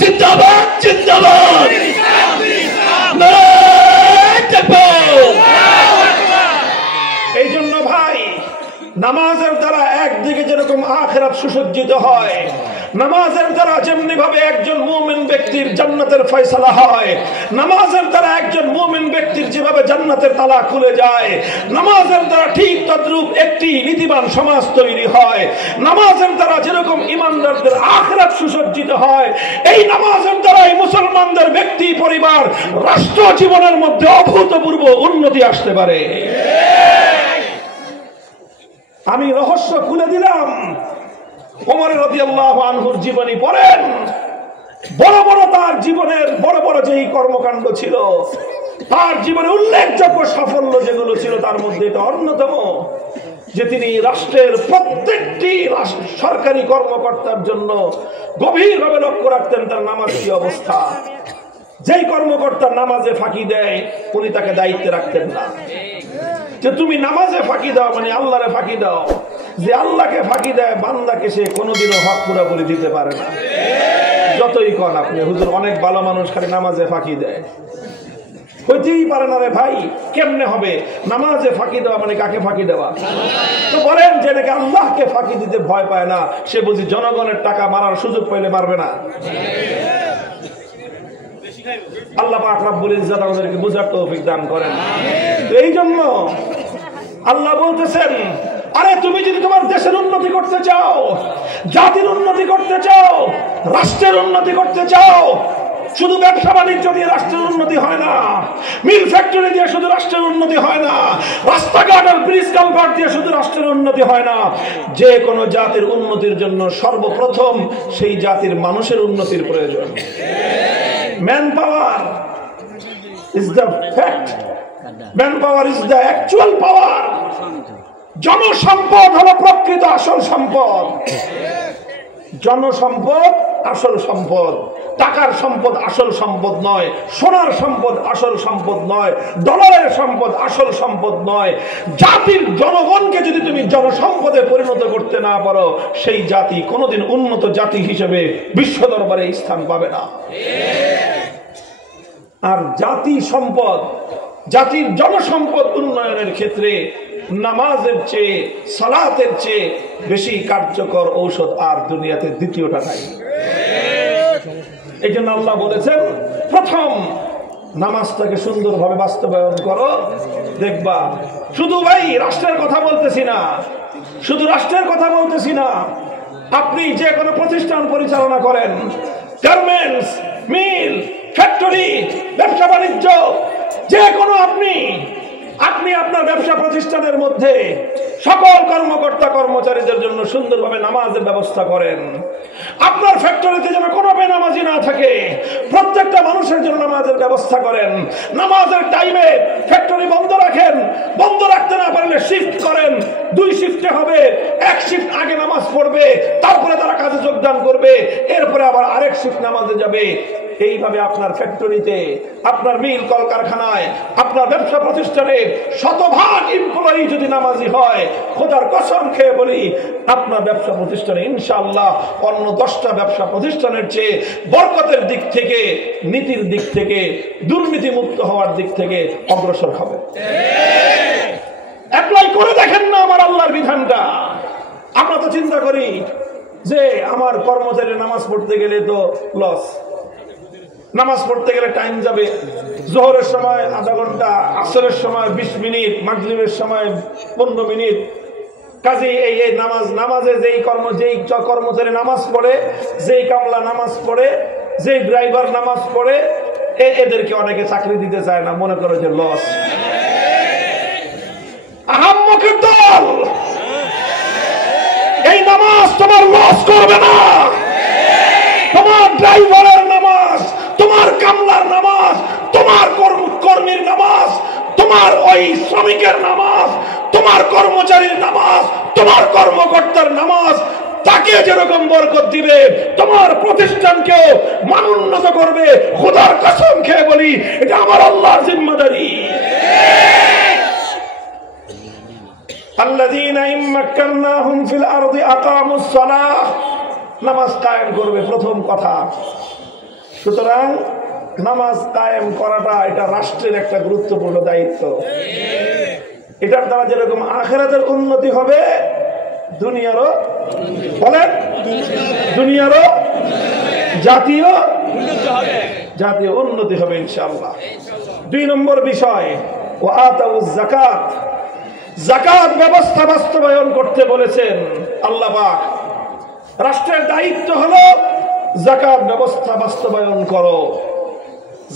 জিন্দাবাদ জিন্দাবাদ। এই জন্য ভাই, নামাজের দ্বারা একদিকে যেরকম আখিরাত সুসজ্জিত হয়, নামাজের দ্বারা যেমনি ভাবে একজন মুমিন ব্যক্তির জান্নাতের ফয়সালা হয়, নামাজের দ্বারা একজন মুমিন ব্যক্তির যেভাবে জান্নাতের তালা খুলে যায়, নামাজের দ্বারা ঠিক তদ্রূপ একটি নীতিবান সমাজ তৈরি হয়। নামাজের দ্বারা যেরকম ইমানদারদের আখিরাত সুসজ্জিত হয়, এই নামাজের দ্বারাই মুসলমানদের ব্যক্তি, পরিবার, রাষ্ট্র জীবনের মধ্যে অভূতপূর্ব উন্নতি আসতে পারে। আমি রহস্য খুলে দিলাম। ওমর রাদিয়াল্লাহু আনহুর জীবনী পড়েন, বড় বড় তার জীবনের বড় বড় যেই কর্মকাণ্ড ছিল, তার জীবনে উল্লেখযোগ্য সাফল্য যেগুলো ছিল, তার মধ্যে এটা অন্যতম যে তিনি রাষ্ট্রের প্রত্যেকটি সরকারি কর্মকর্তার জন্য গভীরভাবে লক্ষ্য রাখতেন তার নামাজ কি অবস্থা। যেই কর্মকর্তা নামাজে ফাঁকি দেয়, উনি তাকে দায়িত্বে রাখতেন না। যে তুমি নামাজে ফাঁকি দাও মানে আল্লাহরে ফাঁকি দাও। যে আল্লাহকে ফাঁকি দেয়, বান্দাকে সে কোনোদিনও হক পুরোপুরি দিতে পারে না। যতই কন আপনি, হুজুর অনেক ভালো মানুষ খালি নামাজে ফাঁকি দেয়, হইতেই পারে না রে ভাই। কেমনে হবে? নামাজে ফাঁকি দেওয়া মানে কাকে ফাঁকি দেওয়া? তো বলেন যে নাকি আল্লাহকে ফাঁকি দিতে ভয় পায় না, সে বুঝি জনগণের টাকা মারার সুযোগ পাইলে মারবে না? আল্লাহ পাক রব্বুল ইজ্জত আমাদেরকে বুঝার তৌফিক দান করেন। তো এই জন্য আল্লাহ বলতেছেন, আরে তুমি যদি তোমার দেশের উন্নতি করতে চাও, জাতির উন্নতি করতে চাও, রাষ্ট্রের উন্নতি করতে চাও, শুধু ব্যবসা বাণিজ্য দিয়ে রাষ্ট্রের উন্নতি হয় না, মিল ফ্যাক্টরি দিয়ে শুধু রাষ্ট্রের উন্নতি হয় না, রাস্তাঘাট আর ব্রিজ কালভার্ট দিয়ে শুধু রাষ্ট্রের উন্নতি হয় না। যে কোনো জাতির উন্নতির জন্য সর্বপ্রথম সেই জাতির মানুষের উন্নতির প্রয়োজন। Manpower is the fact, manpower is the actual power. জনসম্পদ হলো প্রকৃত আসল সম্পদ। জনসম্পদ আসল সম্পদ, টাকার সম্পদ আসল সম্পদ নয়, সোনার সম্পদ আসল সম্পদ নয়, ডলারের সম্পদ আসল সম্পদ নয়। জাতির জনগণকে যদি তুমি জনসম্পদে পরিণত করতে না পারো, সেই জাতি কোনোদিন উন্নত জাতি হিসেবে বিশ্ব দরবারে স্থান পাবে না। আর জাতি সম্পদ, জাতির জনসম্পদ উন্নয়নের ক্ষেত্রে নামাজের চেয়ে, সালাতের চেয়ে বেশি কার্যকর ঔষধ আর দুনিয়াতে দ্বিতীয়টা নাই। এই জন্য আল্লাহ বলেছেন, প্রথম নামাজটাকে সুন্দরভাবে বাস্তবায়ন করো, দেখবা। শুধু ভাই রাষ্ট্রের কথা বলতেছি না, শুধু রাষ্ট্রের কথা বলতেছি না। আপনি যে কোনো প্রতিষ্ঠান পরিচালনা করেন, গার্মেন্টস, মিল, ফ্যাক্টরি, ব্যবসা বাণিজ্য, যে কোনো আপনি আপনার ব্যবসা প্রতিষ্ঠানের মধ্যে সকল কর্মকর্তা কর্মচারীদের জন্য সুন্দরভাবে নামাজের ব্যবস্থা করেন। আপনার ফ্যাক্টরিতে যেন কোনো বেনামাজি না থাকে, প্রত্যেকটা মানুষের জন্য নামাজের ব্যবস্থা করেন। নামাজের টাইমে ফ্যাক্টরি বন্ধ রাখেন, বন্ধ রাখতে না পারলে শিফট করেন। 2 শিফটে হবে, 1 শিফট আগে নামাজ পড়বে, তারপরে তারা কাজে যোগদান করবে, এরপরে আবার আরেক শিফট নামাজে যাবে। এইভাবে আপনার ফ্যাক্টরিতে, আপনার মিল কলকারখানায়, আপনার ব্যবসা প্রতিষ্ঠানে শতভাগ এমপ্লয়ি যদি নামাজি হয়, খোদার কসম খেয়ে বলি আপনার ব্যবসা প্রতিষ্ঠানে ইনশাআল্লাহ অন্য 10টা ব্যবসা প্রতিষ্ঠানের চেয়ে বরকতের দিক থেকে, নীতির দিক থেকে, দুর্নীতি মুক্ত হওয়ার দিক থেকে অগ্রসর হবে। অ্যাপ্লাই করে দেখেন না আমার আল্লাহর বিধানটা। আমরা তো চিন্তা করি যে আমার কর্মচারী নামাজ পড়তে গেলে তো লস, নামাজ পড়তে গেলে টাইম যাবে, জোহরের সময় আধা ঘন্টা, আসরের সময় 20 মিনিট, মাগরিবের সময় 15 মিনিট। কাজে এই নামাজে যেই কর্মচারী নামাজ পড়ে, যেই কামলা নামাজ পড়ে, যেই ড্রাইভার নামাজ পড়ে, এদেরকে অনেকে চাকরি দিতে চায় না, মনে করে যে লস। আহাম্মকের দল, এই নামাজ তোমার লস করবে না। তোমার ড্রাইভারের নামাজ, তোমার কামলার নামাজ, তোমার কর্মীর নামাজ, তোমার ওই শ্রমিকের নামাজ, তোমার কর্মচারীর নামাজ, তোমার কর্মকর্তার নামাজ তাকে যেরকম বরকত দিবে, তোমার প্রতিষ্ঠানকেও মানোন্নত করবে। খোদার কসম খেয়ে বলি এটা আমার আল্লাহর জিম্মাদারি। আল্লাযীনা ইম্মাক্কান্নাহুম ফিল আরদি আকামুস সালাহ, নামাজ কায়েম করবে প্রথম কথা। সুতরাং নামাজ কায়েম করাটা এটা রাষ্ট্রের একটা গুরুত্বপূর্ণ দায়িত্ব। এটার দ্বারা যেরকম আখিরাতের উন্নতি হবে, দুনিয়ারও বলেন, দুনিয়ারও জাতীয় উন্নতি হবে ইনশাআল্লাহ। 2 নম্বর বিষয়, ওয়া আতাউজ যাকাত, যাকাত ব্যবস্থা বাস্তবায়ন করতে বলেছেন আল্লাহ পাক। রাষ্ট্রের দায়িত্ব হলো যাকাত ব্যবস্থা বাস্তবায়ন করো।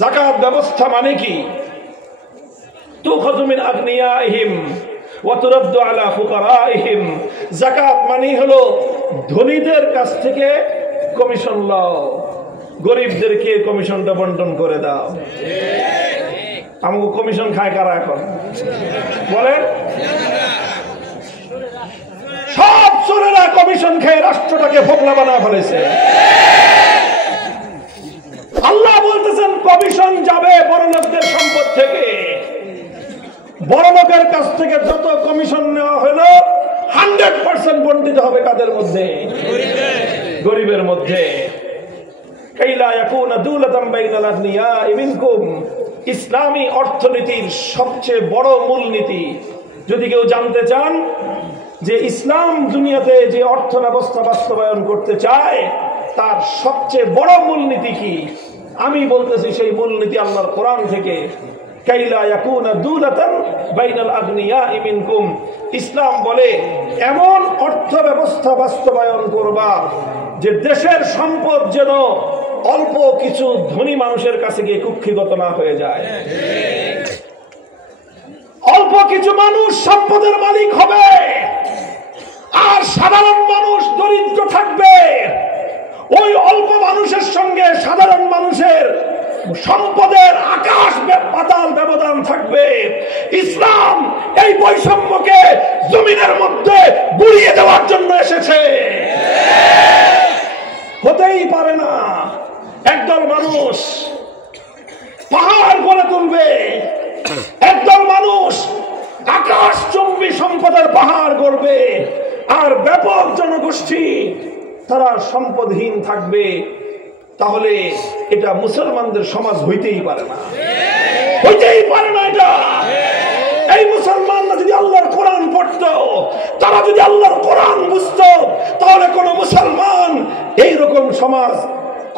যাকাত ব্যবস্থা মানে কি? তুখাযু মিন আগনিয়াইহিম ওয়া তুরাদ্দু আলা ফুকারাইহিম। যাকাত মানে হলো ধনীদের কাছ থেকে কমিশন লও, গরিবদেরকে কমিশনটা বন্টন করে দাও। আমাকে কমিশন খায় কারা এখন বলেন? সব চোরেরা কমিশন খেয়ে রাষ্ট্রটাকে ফোকলা বানা ফেলেছে। আল্লাহ বলতেছেন কমিশন যাবে বড়লোকদের সম্পদ থেকে। বড়লোকের কাছ থেকে যত কমিশন নেওয়া হলো 100% বন্টিত হবে কাদের মধ্যে? গরিবের মধ্যে। কাইলা ইয়াকুনা দুলাতাম বাইনাল আগনিয়াই মিনকুম। ইসলামী অর্থনীতির সবচেয়ে বড় মূলনীতি, যদি কেউ জানতে চান যে ইসলাম দুনিয়াতে যে অর্থ ব্যবস্থা বাস্তবায়ন করতে চায় তার সবচেয়ে বড় মূলনীতি কি, আমি বলতেছি সেই মূলনীতি আল্লাহর কোরআন থেকে। কাইলা ইয়াকুনা দুলাতান বাইনাল আগনিয়াই মিনকুম। ইসলাম বলে এমন অর্থ ব্যবস্থা বাস্তবায়ন করবা যে দেশের সম্পদ যেন অল্প কিছু ধনী মানুষের কাছে গিয়ে কুক্ষিগত না হয়ে যায়। অল্প কিছু মানুষ সম্পদের মালিক হবে আর সাধারণ মানুষ দরিদ্র থাকবে। ওই অল্প মানুষের সঙ্গে সাধারণ মানুষের সম্পদের আকাশ পাতাল ব্যবধান থাকবে। ইসলাম এই বৈষম্যকে জমিনের মধ্যে গুড়িয়ে দেওয়ার জন্য এসেছে। হতেই পারে না একদল মানুষ পাহাড় গড়ে তুলবে, একদল মানুষ আকাশচুম্বী সম্পদের পাহাড় গড়বে, আর ব্যাপক জনগোষ্ঠী তারা সম্পদহীন থাকবে। তাহলে এটা মুসলমানদের সমাজ হইতেই পারে না, হইতেই পারে না এটা। এই মুসলমানরা যদি আল্লাহর কোরআন পড়তো, তারা যদি আল্লাহর কোরআন বুঝতো, তাহলে কোন মুসলমান এইরকম সমাজ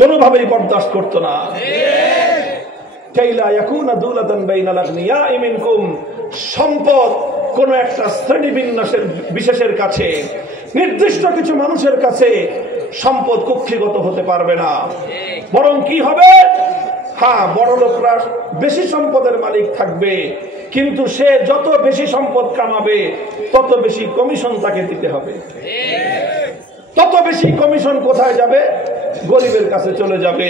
কোনোভাবেই বরদাস্ত করতো না। কাইলা ইয়াকুনা দুলাতান বাইনাল আগনিয়াই মিনকুম। সম্পদ কোন একটা শ্রেণী বিশেষের কাছে, নির্দিষ্ট কিছু মানুষের কাছে সম্পদ কুক্ষিগত হতে পারবে না। বরং কি হবে? হ্যাঁ, বড় লোকরা বেশি সম্পদের মালিক থাকবে, কিন্তু সে যত বেশি সম্পদ কামাবে তত বেশি কমিশন তাকে দিতে হবে। তত বেশি কমিশন কোথায় যাবে? গরিবের কাছে চলে যাবে।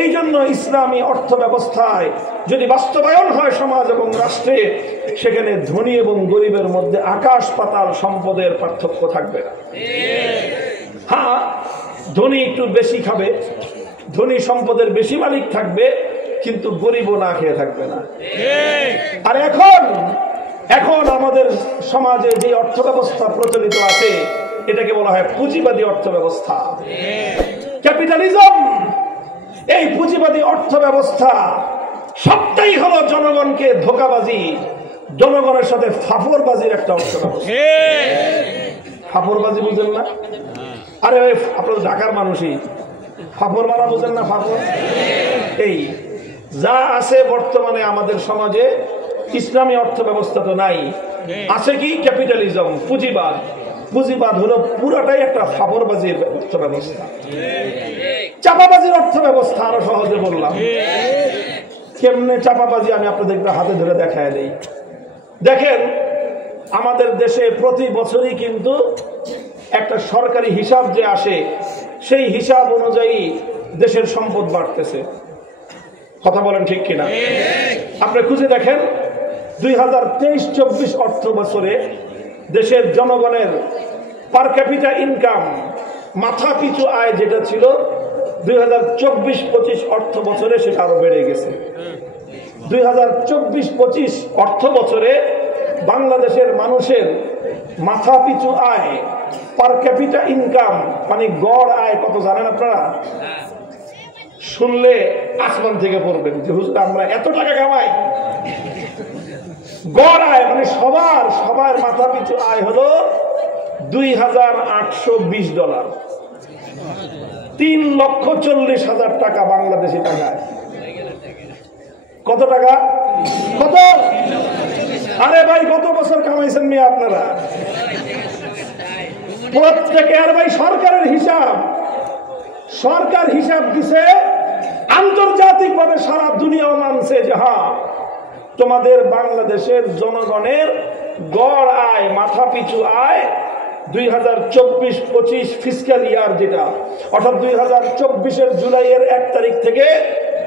এই জন্য ইসলামী অর্থ ব্যবস্থায় যদি বাস্তবায়ন হয় সমাজ এবং রাষ্ট্রে, সেখানে ধনী এবং গরিবের মধ্যে আকাশ পাতাল সম্পদের পার্থক্য থাকবে না। হ্যাঁ, ধনী একটু বেশি খাবে, ধনী সম্পদের বেশি মালিক থাকবে, কিন্তু গরিবও না খেয়ে থাকবে না। আর এখন আমাদের সমাজে যে অর্থ ব্যবস্থা প্রচলিত আছে, এটাকে বলা হয় পুঁজিবাদী অর্থ ব্যবস্থা, ক্যাপিটালিজম। এই পুঁজিবাদী অর্থ ব্যবস্থা সবটাই হলো জনগণকে ধোঁকাবাজি, জনগণের সাথে ফাফরবাজির একটা অর্থ ব্যবস্থা। ফাফরবাজি বুঝেন না? আরে আপনার ঢাকার মানুষই ফাফর মারা বুঝেন না? ফাফর এই যা আছে বর্তমানে আমাদের সমাজে, ইসলামী অর্থ ব্যবস্থা তো নাই, আছে কি? ক্যাপিটালিজম, পুঁজিবাদ। পুঁজিবাদ হলো পুরাটাই একটা ফাফরবাজির অর্থ ব্যবস্থা, চাপাবাজির অর্থ ব্যবস্থা। আরো সহজে বললাম, কেমনে চাপাবাজি আমি আপনাদের হাতে ধরে দেখায় দেই। দেখেন, আমাদের দেশে প্রতি বছরই কিন্তু একটা সরকারি হিসাব যে আসে, সেই হিসাব অনুযায়ী দেশের সম্পদ বাড়তেছে। কথা বলেন ঠিক কিনা? আপনি খুঁজে দেখেন, 2023-24 অর্থ বছরে দেশের জনগণের পার ক্যাপিটা ইনকাম, মাথা পিছু আয় যেটা ছিল 2024-25 অর্থ বছরে, সেটা আরো বেড়ে গেছে। 2024-25 অর্থ বছরে বাংলাদেশের মানুষের মাথা পিছু আয়, পার ক্যাপিটা ইনকাম, মানে গড় আয় কত জানেন আপনারা? শুনলে আসমান থেকে পড়বেন যে হুজুর আমরা এত টাকা কামাই। গড় আয় মানে সবার মাথা পিছু আয় হলো $2,820, $3,40,000 টাকা বাংলাদেশি টাকায়। কত টাকা? কত? আরে ভাই, কত বছর কামাইছেন মেয়ে আপনারা? প্রত্যেকে। আর ভাই, সরকারের হিসাব, সরকার হিসাব দিছে, আন্তর্জাতিক ভাবে সারা দুনিয়াও মানছে যে হ্যাঁ, তোমাদের বাংলাদেশের জনগণের গড় আয়, মাথা পিছু আয় 2024-25 ফিসক্যাল ইয়ার, যেটা অর্থাৎ 2024-এর জুলাইয়ের 1 তারিখ থেকে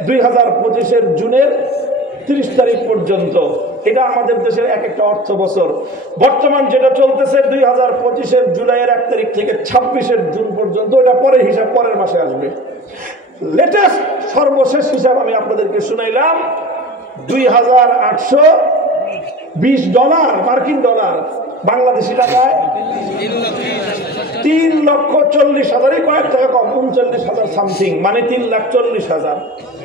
2025-এর জুনের 30 তারিখ পর্যন্ত, এটা আমাদের দেশের এক একটা অর্থ বছর। বর্তমান যেটা চলতেছে 2025-এর জুলাইয়ের 1 তারিখ থেকে 26-এর জুন পর্যন্ত, এটা পরের হিসাব, পরের মাসে আসবে। লেটেস্ট সর্বশেষ হিসাব আমি আপনাদেরকে শুনাইলাম, $2,820 মার্কিন ডলার, বাংলাদেশি টাকায় 3,40,000, কয়েক টাকা কম, 39,000 সামথিং, মানে 3,40,000।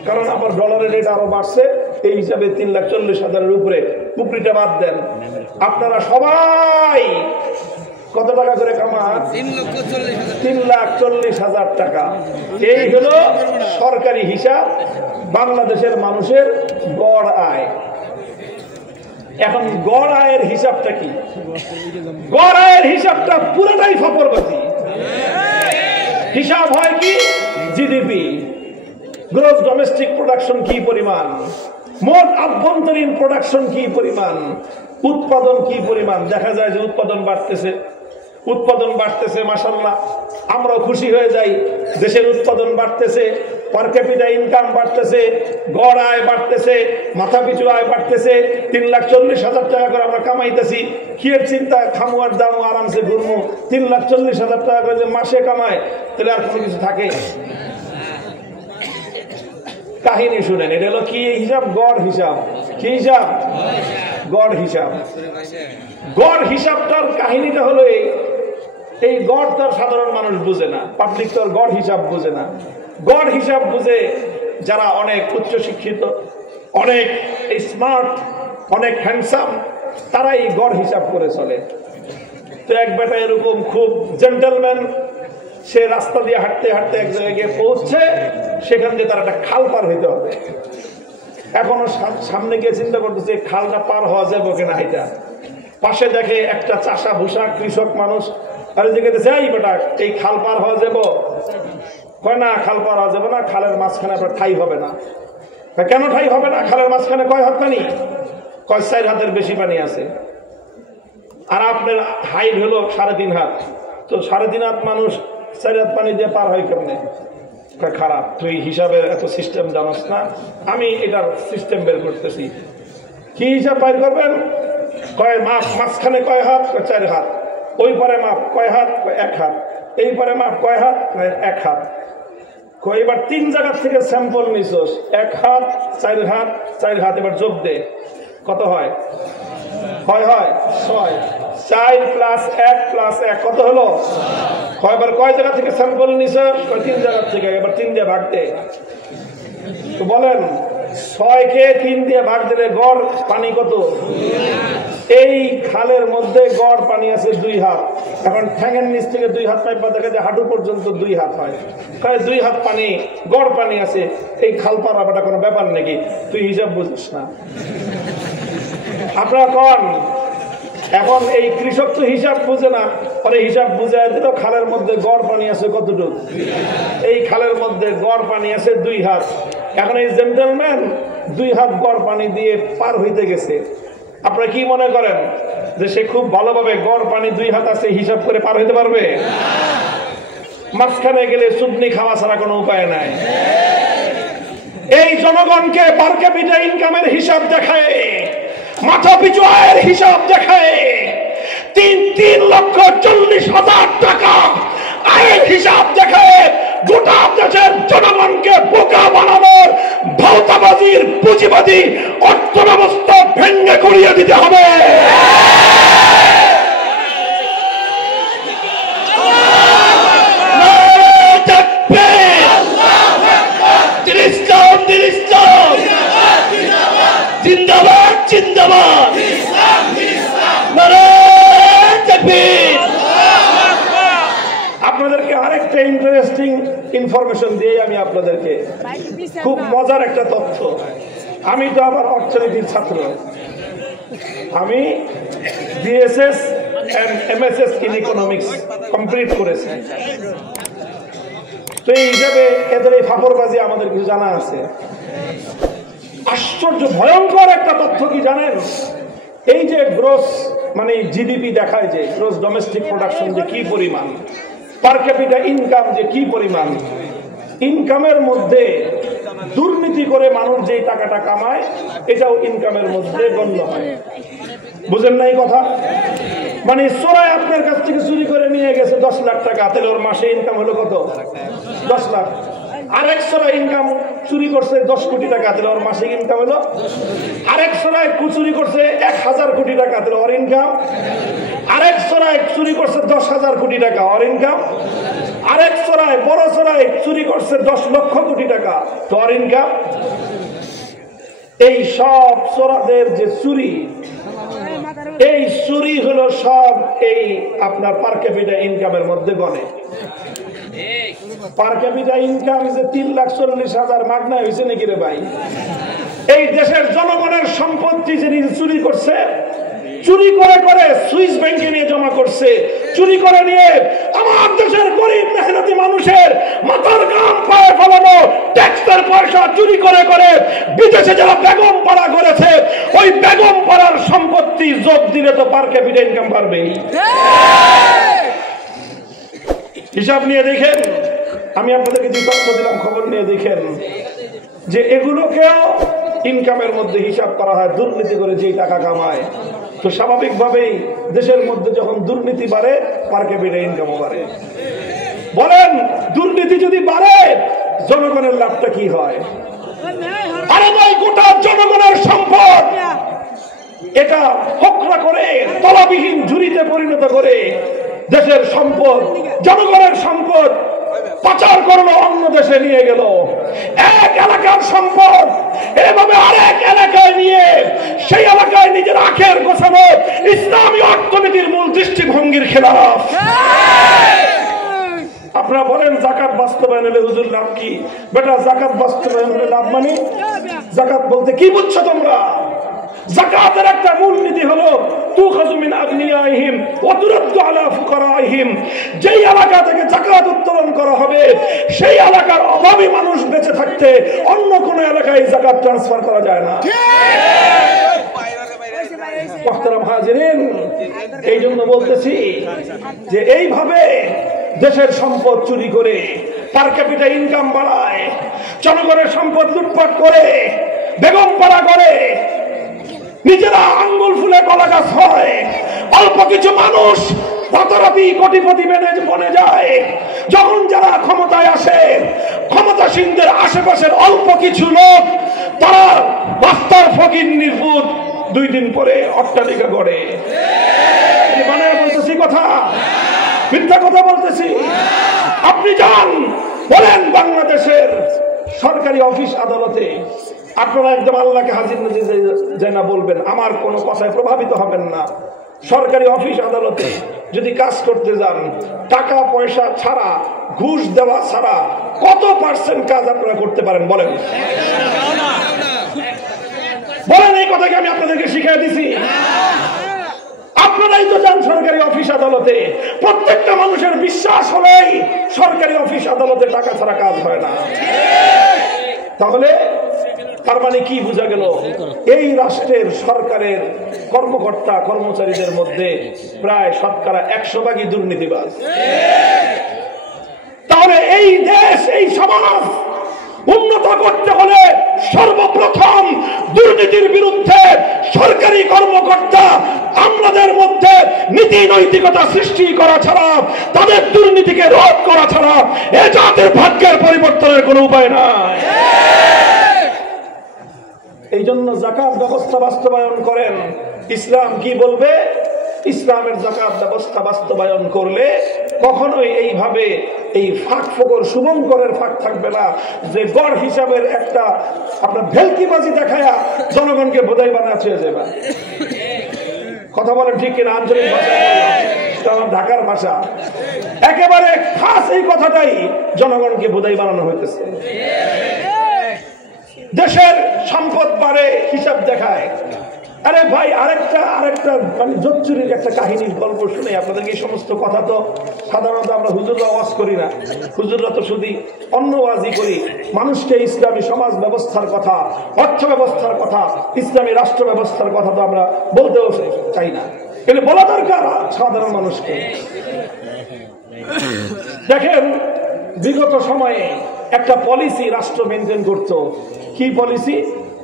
কারণ আবার ডলারের রেট আরো বাড়ছে, এই হিসাবে 3,40,000-এর উপরে। পুকুরিটা বাদ দেন, আপনারা সবাই কত টাকা করে কামান? 3,40,000 টাকা। এই হলো সরকারি হিসাব, বাংলাদেশের মানুষের গড় আয়। এখন গড় আয়ের হিসাবটা কি? গড় আয়ের হিসাবটা পুরোটাই ফাপড়বাজি। হিসাব হয় কি? জিডিপি, গ্রস ডোমেস্টিক প্রোডাকশন কি পরিমাণ, মোট আভ্যন্তরীণ প্রোডাকশন কি পরিমাণ, উৎপাদন কি পরিমাণ। দেখা যায় যে উৎপাদন বাড়তেছে, মাশাআল্লাহ, আমরাও খুশি হয়ে যাই। দেশের উৎপাদন বাড়তেছে, পার ক্যাপিটা ইনকাম বাড়তেছে, গড় আয় বাড়তেছে, মাথা পিছু আয় বাড়তেছে, 3,40,000 টাকা করে আমরা কামাইতেছি। কি এর চিন্তা? খামুয়ার দাম আরামসে ঘুরবো। 3,40,000 টাকা করে যে মাসে কামায়, তাহলে আর কোনো কিছু থাকে? কাহিনী শুনেন, এটা হলো কি হিসাব? গড় হিসাব। কি হিসাব? গড় হিসাব। গড় হিসাবটার কাহিনীটা হলো এই গড় তার সাধারণ মানুষ বুঝে না, পাবলিক তো গড় হিসাব বুঝে না। গড় হিসাব বুঝে যারা অনেক উচ্চ শিক্ষিত, অনেক স্মার্ট, অনেক হ্যান্ডসাম, তারা এই গড় হিসাব করে চলে। তো এক বেটা এরকম খুব জেন্টলম্যান, সে রাস্তা দিয়ে হাঁটতে হাঁটতে এক জায়গায় গিয়ে পৌঁছছে, সেখান দিয়ে তার একটা খাল পার হইতে হবে। এখনো সামনে গিয়ে চিন্তা করতেছে খালটা পার হওয়া যাবে কিনা। এটা পাশে দেখে একটা চাষা ভুষা কৃষক মানুষ, আরে জিজ্ঞেস, এই বেটা এই খাল পার হওয়া যাবো? কয় না, খাল পার হওয়া যাবে না, খালের মাঝখানে আপনার ঠাই হবে না। কেন ঠাই হবে না? খালের মাঝখানে কয় হাত পানি? কয় 4 হাতের বেশি পানি আছে। আর আপনার হাইট হলো 3.5 হাত, তো 3.5 হাত মানুষ 4 হাত পানি দিয়ে পার হয় কেমনে? খারাপ, তুই হিসাবের এত সিস্টেম জানাস না, আমি এটার সিস্টেম বের করতেছি। কি হিসাব বাইর করবেন? কয় মাপ, মাঝখানে কয় হাত? 4 হাত। ওই পরে মাপ কয় হাত? 1 হাত। এই পরে মাপ কয় হাত? 1 হাত। এবার 3 জায়গা থেকে স্যাম্পল নিছস, 1 হাত 4 হাত 4 হাত, এবার যোগ দে কত হয়? হয় 6। 4 + 1 + 1 কত হলো? এবার কয় জায়গা থেকে স্যাম্পল নিছস? 3 জায়গা থেকে। এবার 3 দিয়ে ভাগ দে। তো বলেন 6 কে 3 দিয়ে ভাগ দিলে গড় পানি কত? এই খালের মধ্যে গড় পানি আছে 2 হাত। এখন ঠ্যাঙের নিচ থেকে 2 হাত পাইপা দেখা যায় হাঁটু পর্যন্ত 2 হাত হয়। 2 হাত পানি গড় পানি আছে, এই খাল পার হওয়াটা কোনো ব্যাপার নাকি? তুই হিসাব বুঝিস না। আপনারা কন এখন এই কৃষক তো হিসাব বুঝে না, পরে হিসাব বুঝায় দিল খালের মধ্যে গড় পানি আছে কতটুকু? এই খালের মধ্যে গড় পানি আছে 2 হাত। এখন এই জেন্টলম্যান 2 হাত গড় পানি দিয়ে পার হইতে গেছে। আপনারা কি মনে করেন যে সে খুব ভালোভাবে গড় পানি 2 হাত আছে হিসাব করে পার হইতে পারবে? মাঝখানে গেলে চুবনি খাওয়া ছাড়া কোনো উপায় নাই। এই জনগণকে পার ক্যাপিটা ইনকামের হিসাব দেখায়, মাথা পিছু আয়ের হিসাব দেখায়, 3,40,000 টাকা আয়ের হিসাব দেখায় গোটা দেশের জনগণকে বোকা বানানোর ভাওতাবাজির পুঁজিবাদী অর্থ ব্যবস্থা ভেঙে করিয়ে দিতে হবে। জিন্দাবাদ জিন্দাবাদ। আপনাদেরকে আরেকটা ইন্টারেস্টিং ইনফরমেশন দিয়ে আমি আপনাদেরকে খুব মজার একটা তথ্য। আমি তো আবার অর্থনীতির ছাত্র, আমি BSS and MSS in economics complete করেছি। তো এই হিসাবে এদের এই ফাপড়বাজি আমাদের কিছু জানা আছে। আশ্চর্য ভয়ঙ্কর একটা তথ্য কি জানেন? এই যে গ্রোস মানে জিডিপি দেখায়, যে গ্রোস ডোমেস্টিক প্রোডাকশন যে কি পরিমাণ, পার ক্যাপিটা ইনকাম যে কি পরিমাণ, ইনকামের মধ্যে দুর্নীতি করে মানুষ যে টাকাটা কামায় এটাও ইনকামের মধ্যে গণ্য হয়। বুঝেন না এই কথা? মানে চোরাই আপনার কাছ থেকে চুরি করে নিয়ে গেছে 10 লাখ টাকা, তাহলে ওর মাসে ইনকাম হলো কত? 10 লাখ। আরেক চোরাই ইনকাম চুরি করছে 10 কোটি টাকা, তাহলে ওর মাসিক ইনকাম হলো। আরেক চোরাই চুরি করছে 1000 কোটি টাকা, তাহলে ওর ইনকাম। আরেক চোরাই চুরি করছে 10,000 কোটি টাকা, ওর ইনকাম। আরেক চোরাই বড় চোরাই চুরি করছে 10 লক্ষ কোটি টাকা, তো ওর ইনকাম। এই সব চোরাদের যে চুরি, এই চুরি হলো সব এই আপনার পার ক্যাপিটা ইনকামের মধ্যে গণে। পার ক্যাপিটা ইনকাম যে 3,40,000 মাগনা হয়েছে নাকি রে ভাই? এই দেশের জনগণের সম্পত্তি যিনি চুরি করছে, চুরি করে করে সুইস ব্যাংকে নিয়ে জমা করছে, চুরি করে নিয়ে আমার দেশের গরিব মেহনতি মানুষের মাথার ঘাম পায়ে ফেলানো ট্যাক্সের পয়সা চুরি করে করে বিদেশে যারা বেগম পাড়া করেছে, ওই বেগম পাড়ার সম্পত্তি যোগ দিলে তো পার ক্যাপিটা ইনকাম বাড়বে। হিসাব নিয়ে দেখেন, আমি আপনাদেরকে যে তথ্য দিলাম খবর নিয়ে দেখেন যে এগুলোকেও ইনকামের মধ্যে হিসাব করা হয়, দুর্নীতি করে যেই টাকা কামায়। তো স্বাভাবিকভাবেই দেশের মধ্যে যখন দুর্নীতি বাড়ে পার ক্যাপিটা ইনকামও বাড়ে। বলেন দুর্নীতি যদি বাড়ে জনগণের লাভটা কি হয়? আরে ভাই গোটা জনগণের সম্পদ এটা হকরা করে তলাবিহীন ঝুড়িতে পরিণত করে দেশের সম্পদ, জনগণের সম্পদ পাচার করলো, অন্য দেশে নিয়ে গেল। এক এলাকার সম্পদ এভাবে আরেক এলাকায় নিয়ে সেই এলাকায় নিজের আখের গোছানো ইসলামী অর্থনীতির মূল দৃষ্টিভঙ্গির খেলাফ। আপনারা বলেন জাকাত বাস্তবায়ন হলে হুজুর লাভ কি? বেটা জাকাত বাস্তবায়ন হলে লাভ মানে, জাকাত বলতে কি বুঝছো তোমরা? যাকাতের একটা মূলনীতি হলো তুখাযু মিন আগনিয়াইহিম ওয়া তুরাদ্দু আলা ফুকারাইহিম। যেই এলাকা থেকে যাকাত উত্তোলন করা হবে সেই এলাকার অভাবী মানুষ বেঁচে থাকতে অন্য কোন এলাকায় যাকাত ট্রান্সফার করা যায় না। মুহতারাম হাজিরিন, এই জন্য বলতেছি যে এইভাবে দেশের সম্পদ চুরি করে পার ক্যাপিটা ইনকাম বাড়ায়, জনগণের সম্পদ লুটপাট করে, বেগম পাড়া করে, নিজেরা আঙ্গুল ফুলে কলা গাছ হয়, অল্প কিছু মানুষ রাতারাতি কোটিপতি বনে যায়। যখন যারা ক্ষমতায় আসে, ক্ষমতা জাসিনদের আশেপাশের অল্প কিছু লোক তারা রাস্তার ফকির নির্ভুত 2 দিন পরে অট্টালিকা গড়ে। মানে বলতেছি কথা, মিথ্যা কথা বলতেছি? আপনি যান বলেন বাংলাদেশের সরকারি অফিস আদালতে, আপনারা একদম আল্লাহকে হাজির নাজির যায় না বলবেন, আমার কোনো কথায় প্রভাবিত হবেন না। সরকারি অফিস আদালতে যদি কাজ করতে যান, টাকা পয়সা ছাড়া, ঘুষ দেওয়া ছাড়া কত পার্সেন্ট কাজ আপনারা করতে পারেন বলেন? বলেন, এই কথাকে আমি আপনাদেরকে শিখিয়ে দিছি। আপনারাই তো যান সরকারি অফিস আদালতে, প্রত্যেকটা মানুষের বিশ্বাস হলেই সরকারি অফিস আদালতে টাকা ছাড়া কাজ হয় না। তাহলে তার মানে কি বোঝা গেল? এই রাষ্ট্রের সরকারের কর্মকর্তা কর্মচারীদের মধ্যে প্রায় শতকরা 100% দুর্নীতিবাজ। তাহলে এই দেশ, এই সমাজ উন্নত করতে হলে সর্বপ্রথম দুর্নীতির বিরুদ্ধে সরকারি কর্মকর্তা আমাদের মধ্যে নীতি নৈতিকতা সৃষ্টি করা ছাড়া, তাদের দুর্নীতিকে রোধ করা ছাড়া এ জাতির ভাগ্যের পরিবর্তনের কোনো উপায় নাই। এই জন্য যাকাত ব্যবস্থা বাস্তবায়ন করেন। ইসলাম কি বলবে? ইসলামের যাকাত ব্যবস্থা বাস্তবায়ন করলে কখনোই এইভাবে এই ফাঁক ফোকর শুভঙ্করের ফাঁক থাকবে না, যে গড় হিসাবের একটা আপনার ভেলকিবাজি দেখায়া জনগণকে বোধাই বানায় ছেড়ে যাবে। কথা বলেন ঠিক কিনা? আঞ্চলিক ভাষায় ঢাকার ভাষা একেবারে খাস এই কথাটাই জনগণকে বোধাই বানানো হইতেছে। দেশের সম্পদ বাড়ে, হিসাব দেখায়। আরে ভাই, আরেকটা মানে জোচ্চুরির একটা কাহিনীর গল্প শুনে আপনাদেরকে। এই সমস্ত কথা তো সাধারণত আমরা হুজুররা ওয়াজ করি না, হুজুররা তো শুধু অন্য ওয়াজই করি। মানুষকে ইসলামী সমাজ ব্যবস্থার কথা, অর্থ ব্যবস্থার কথা, ইসলামী রাষ্ট্র ব্যবস্থার কথা তো আমরা বলতেও চাই না, কিন্তু বলা দরকার সাধারণ মানুষকে। দেখেন, বিগত সময়ে একটা পলিসি রাষ্ট্র মেনটেন করত। কি পলিসি?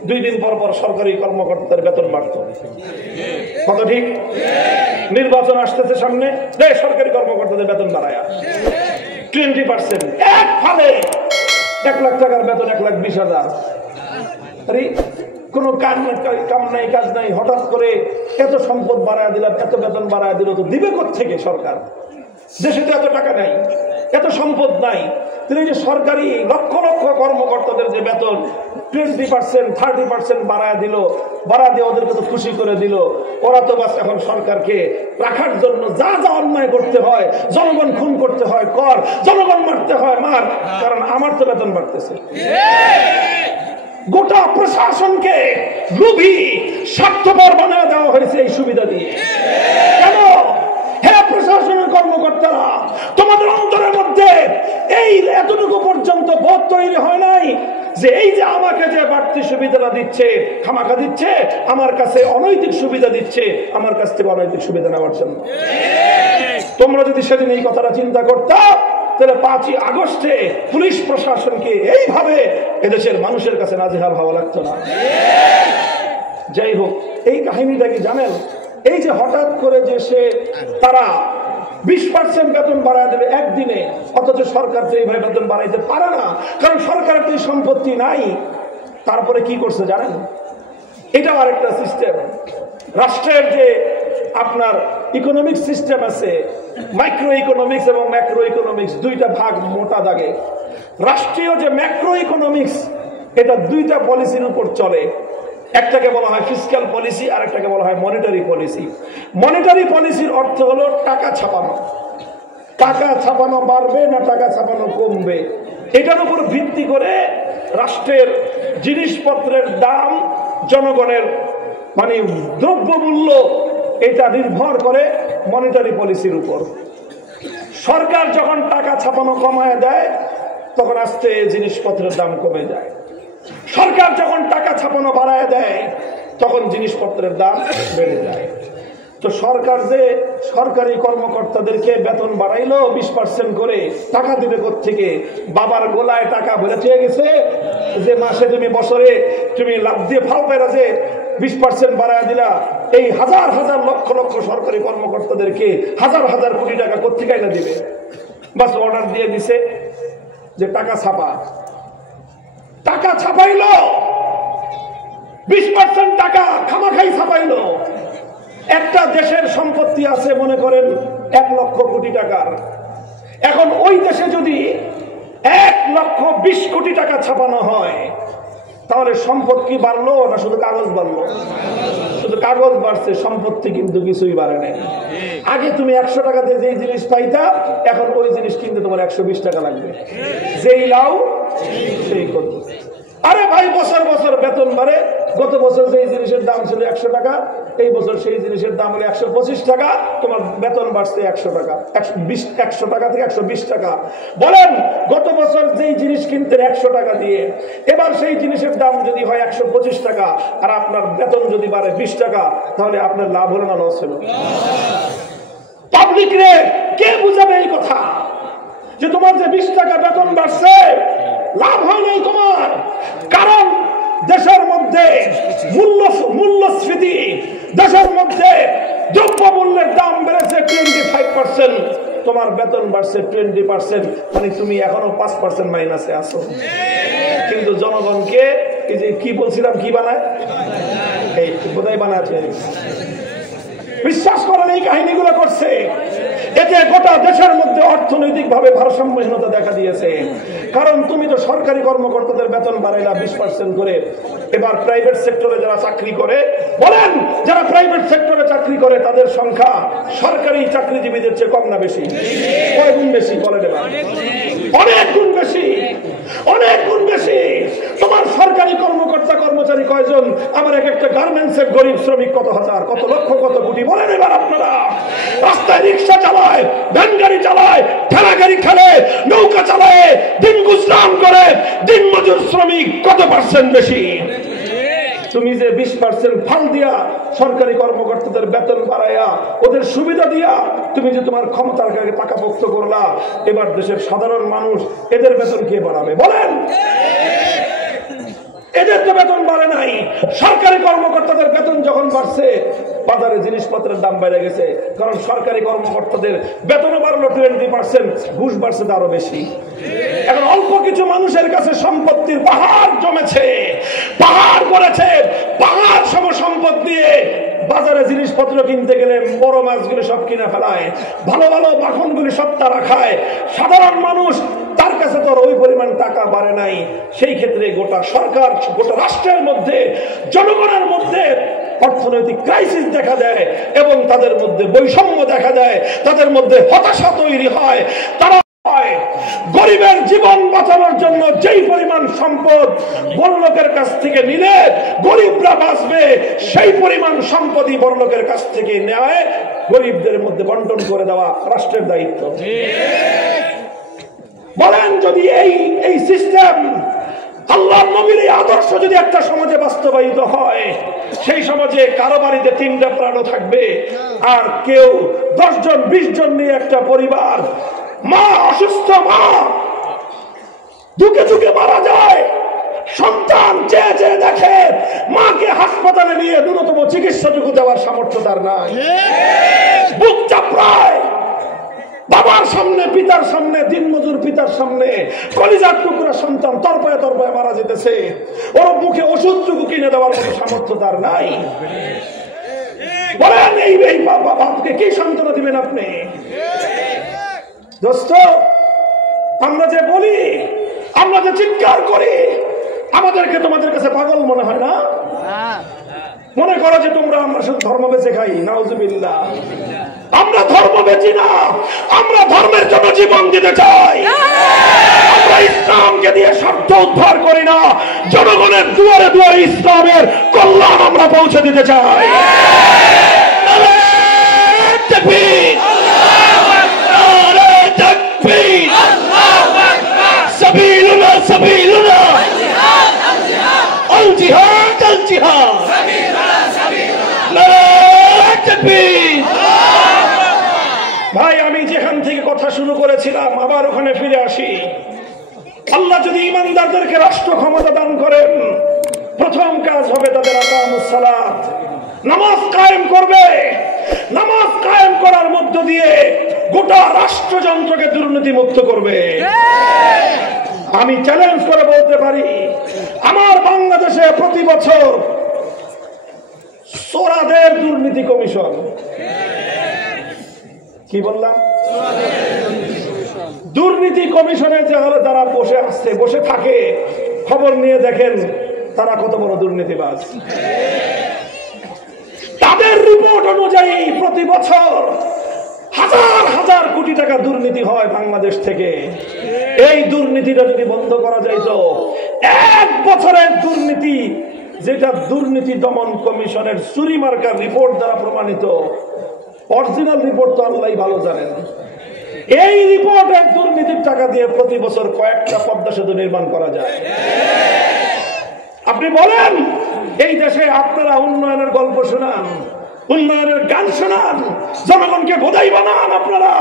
2 দিন পর পর সরকারি কর্মকর্তার বেতন বাড়ত। কত ঠিক? নির্বাচন আসতেছে সামনে, সরকারি কর্মকর্তাদের বেতন বাড়ায় 20%। এক ফালে 1 লাখ টাকার বেতন 1,20,000। আরে কোনো কাম নাই, কাজ নাই, হঠাৎ করে এত সম্পদ বাড়ায় দিলাম, এত বেতন বাড়ায় দিল, তো দিবে কোত্থেকে সরকার? দেশে তো এত টাকা নাই, এত সম্পদ নাই। তিনি যে সরকারি লক্ষ লক্ষ কর্মকর্তাদের যে বেতন 20%, 30% বাড়ায় দিল, বাড়া দিয়ে ওদেরকে তো খুশি করে দিল। ওরা তো বাস এখন সরকারকে রাখার জন্য যা যা অন্যায় করতে হয়, জনগণ খুন করতে হয় কর, জনগণ মারতে হয় মার, কারণ আমার তো বেতন বাড়তেছে। গোটা প্রশাসনকে লোভী, স্বার্থপর বানায় দেওয়া হয়েছে এই সুবিধা দিয়ে। কেন? হে প্রশাসনের কর্মকর্তারা, তোমাদের অন্তরের মধ্যে এই এতটুকু পর্যন্ত বোধ তৈরি হয় নাই যে এই যে আমাকে যে বাড়তি সুবিধাটা দিচ্ছে, খামাখা দিচ্ছে, আমার কাছে অনৈতিক সুবিধা দিচ্ছে, আমার কাছ থেকে অনৈতিক সুবিধা নেওয়ার জন্য। তোমরা যদি সেদিন এই কথাটা চিন্তা করতা, তাহলে 5ই আগস্টে পুলিশ প্রশাসনকে এইভাবে এদেশের মানুষের কাছে নাজেহাল হওয়া লাগতো না। যাই হোক, এই কাহিনীটা কি জানেন? এই যে হঠাৎ করে যে তারা 20% বেতন বাড়ায় দেবে একদিনে, অথচ সরকার তো এইভাবে বেতন বাড়াইতে পারে না, কারণ সরকারের তো সম্পত্তি নাই। তারপরে কি করছে জানেন? এটাও আরেকটা সিস্টেম। রাষ্ট্রের যে আপনার ইকোনমিক সিস্টেম আছে, মাইক্রো ইকোনমিক্স এবং ম্যাক্রো ইকোনমিক্স, 2টা ভাগ মোটা দাগে। রাষ্ট্রীয় যে ম্যাক্রো ইকোনমিক্স, এটা 2টা পলিসির উপর চলে। একটাকে বলা হয় ফিসক্যাল পলিসি, আর একটাকে বলা হয় মনিটারি পলিসি। মনিটারি পলিসির অর্থ হলো টাকা ছাপানো। টাকা ছাপানো বাড়বে না টাকা ছাপানো কমবে, এটার উপর ভিত্তি করে রাষ্ট্রের জিনিসপত্রের দাম, জনগণের মানে দ্রব্যমূল্য, এটা নির্ভর করে মনিটারি পলিসির উপর। সরকার যখন টাকা ছাপানো কমায় দেয়, তখন আস্তে জিনিসপত্রের দাম কমে যায়। সরকার যখন টাকা ছাপানো বাড়ায় দেয়, তখন জিনিসপত্রের দাম বেড়ে যায়। তো সরকার যে সরকারি কর্মকর্তাদেরকে বেতন বাড়াইলো 20% করে, টাকা দিবে কোত্থেকে? বাবার গোলায় টাকা ভরে চেয়ে গেছে যে মাসে তুমি, বছরে তুমি লাভ দিয়ে ফাল পেরা যে 20% বাড়ায় দিলা। এই হাজার হাজার লক্ষ লক্ষ সরকারি কর্মকর্তাদেরকে হাজার হাজার কোটি টাকা কোত্থেকে এনে দিবে? বাস অর্ডার দিয়ে দিছে যে টাকা ছাপা, টাকা ছাপাইলো, 20% টাকা খামাখাই ছাপাইলো। একটা দেশের সম্পত্তি আছে মনে করেন 1 লক্ষ কোটি টাকার। এখন ওই দেশে যদি 1,20,00,000 কোটি টাকা ছাপানো হয়, তাহলে সম্পদ কি বাড়লো না শুধু কাগজ বাড়লো? শুধু কাগজ বাড়ছে, সম্পত্তি কিন্তু কিছুই বাড়ে নাই। আগে তুমি 100 টাকাতে যেই জিনিস পাইতা, এখন ওই জিনিস কিনতে তোমার 120 টাকা লাগবে। যেই লাও সেই করবে। আরে ভাই, বছর বছর বেতন বাড়ে। গত বছর যেই জিনিসের দাম ছিল 100 টাকা, এই বছর সেই জিনিসের দাম হলো 125 টাকা, তোমার বেতন বাড়ছে 100 টাকা, 100 টাকা থেকে 120 টাকা। বলেন, গত বছর যেই জিনিস কিনতেন 100 টাকা দিয়ে, এবার সেই জিনিসের দাম যদি হয় 125 টাকা, আর আপনার বেতন যদি বাড়ে 20 টাকা, তাহলে আপনার লাভ হলো না লস হলো? পাবলিক রে কে বুঝাবে এই কথা যে তোমার যে 20 টাকা বেতন বাড়ছে, লাভ হয় নাই তোমার? কারণ দেশের মধ্যে মূল্যস্ফীতি, দেশের মধ্যে দ্রব্য মূল্যের দাম বেড়েছে 25%, তোমার বেতন বাড়ছে 20%, মানে তুমি এখনো 5% মাইনাসে আছো। কিন্তু জনগণকে এই যে কি বলছিলাম, কি বানায়, এই বোধহয় বানাচ্ছে। বিশ্বাস করেন এই কাহিনীগুলো করছে, এতে গোটা দেশের মধ্যে অর্থনৈতিক ভাবে ভারসাম্যহীনতা দেখা দিয়েছে। কারণ তুমি তো সরকারি কর্মকর্তাদের বেতন বাড়াইলা 20% করে, এবার প্রাইভেট সেক্টরে যারা চাকরি করে, বলেন যারা প্রাইভেট সেক্টরে চাকরি করে তাদের সংখ্যা সরকারি চাকরিজীবীদের চেয়ে কম না বেশি? কয় গুণ বেশি বলেন এবার? অনেক গুণ বেশি, অনেক গুণ বেশি। তোমার সরকারি কর্মকর্তা কর্মচারী কয়জন? আমার এক একটা গার্মেন্টসের গরিব শ্রমিক কত হাজার, কত লক্ষ, কত কোটি। বলেন এবার আপনারা। রাস্তায় রিক্সা চালায়, ভ্যান গাড়ি চালায়, ঠেলা গাড়ি খেলে, নৌকা চালায়, দিন গুজরান করে দিন মজুর শ্রমিক কত পার্সেন্ট বেশি? তুমি যে 20% ফাল দিয়া সরকারি কর্মকর্তাদের বেতন বাড়াইয়া ওদের সুবিধা দিয়া তুমি যে তোমার ক্ষমতার কাছে পাকাপোক্ত করলা, এবার দেশের সাধারণ মানুষ এদের বেতন কে বাড়াবে বলেন? এদের তো বেতন বাড়ে নাই। সরকারি কর্মকর্তাদের বেতন যখন বাড়ছে, বাজারে জিনিসপত্রের দাম বেড়ে গেছে, কারণ সরকারি কর্মকর্তাদের বেতনও বাড়লো 20%, ঘুষ বাড়ছে আরো বেশি। এখন অল্প কিছু মানুষের কাছে সম্পত্তির পাহাড় জমেছে, পাহাড় করেছে, পাহাড় সম সম্পদ দিয়ে বাজারে জিনিসপত্র কিনতে গেলে বড় মাছগুলি সব কিনে ফেলায়, ভালো ভালো মাখনগুলি সব তারা খায়। সাধারণ মানুষ তার কাছে তো ওই পরিমাণ টাকা বাড়ে নাই। সেই ক্ষেত্রে গোটা সরকার, গোটা রাষ্ট্রের মধ্যে, জনগণের মধ্যে অর্থনৈতিক ক্রাইসিস দেখা দেয় এবং তাদের মধ্যে বৈষম্য দেখা দেয়, তাদের মধ্যে হতাশা তৈরি হয়। তারা গরিবের জীবন বাঁচানোর জন্য যেই পরিমাণ সম্পদ বড়লোকের কাছ থেকে নিলে গরিবরা বাঁচবে, সেই পরিমাণ সম্পদই বড়লোকের কাছ থেকে নেয় গরিবদের মধ্যে বন্টন করে দেওয়া রাষ্ট্রের দায়িত্ব। বলেন, যদি এই সিস্টেম, আল্লাহর নবীর এই আদর্শ যদি একটা সমাজে বাস্তবায়িত হয়, সেই সমাজে কারো বাড়িতে 3টা প্রাণ থাকবে, আর কেউ 10 জন 20 জন নিয়ে একটা পরিবার, মা অসুস্থ, মা দুকে দুকে মারা যায়, সন্তান চেয়ে চেয়ে দেখে, মাকে হাসপাতালে নিয়ে ন্যূনতম চিকিৎসাটুকু দেওয়ার সামর্থ্য তার নাই, বুক চাপড়ায় বাবার সামনে, পিতার সামনে, দিনমজুর পিতার সামনে কলিজার টুকরা সন্তান তরপায় তরপায় মারা যেতেছে, ওর মুখে ওষুধটুকু কিনে দেওয়ার মতো সামর্থ্য তার নাই। বলেন, এই বাপকে কি সান্ত্বনা দিবেন আপনি? দোস্ত, আমরা যে বলি, আমরা যে চিৎকার করি, আমাদেরকে তোমাদের কাছে পাগল মনে হয় না? মনে করো যে তোমরা আমরা শুধু ধর্ম বেঁচে খাই। নাউজুবিল্লাহ। আমরা ধর্ম বেঁচি না, আমরা ধর্মের জন্য জীবন দিতে চাই। আমরা ইসলামকে দিয়ে স্বার্থ উদ্ধার করি না, জনগণের দুয়ারে দুয়ারে ইসলামের কল্যাণ আমরা পৌঁছে দিতে চাই। সাবিলুনা সাবিলুনা আল জিহাদ আল জিহাদ, ভাই আমি যেখান থেকে কথা শুরু করেছিলাম আবার ওখানে ফিরে আসি। আল্লাহ যদি ইমানদারদেরকে রাষ্ট্র ক্ষমতা দান করেন, প্রথম কাজ হবে তাদের আকামুস সালাত, নামাজ কায়েম করবে। নামাজ কায়েম করার মধ্য দিয়ে গোটা রাষ্ট্রযন্ত্রকে দুর্নীতি মুক্ত করবে। আমি চ্যালেঞ্জ করে বলতে পারি, আমার বাংলাদেশে প্রতি বছর চোরাদের দুর্নীতি কমিশন, কি বললাম, দুর্নীতি কমিশনে যারা বসে থাকে, খবর নিয়ে দেখেন তারা কত বড় দুর্নীতিবাজ। তাদের রিপোর্ট অনুযায়ী প্রতি বছর হাজার হাজার কোটি টাকা দুর্নীতি হয় বাংলাদেশ থেকে। এই দুর্নীতিটা যদি বন্ধ করা যাইত, এক বছরের দুর্নীতি, যেটা দুর্নীতি দমন কমিশনের চুরি মার্কার রিপোর্ট দ্বারা প্রমাণিত, অরিজিনাল রিপোর্ট তো আল্লাহ ভালো জানেন, এই রিপোর্টের দুর্নীতির টাকা দিয়ে প্রতি বছর কয়েকটা পদ্মা সেতু নির্মাণ করা যায়। আপনি বলেন, এই দেশে আপনারা উন্নয়নের গল্প শোনান, উন্নয়নের গান শোনান, জনগণকে বোধাই বানান আপনারা।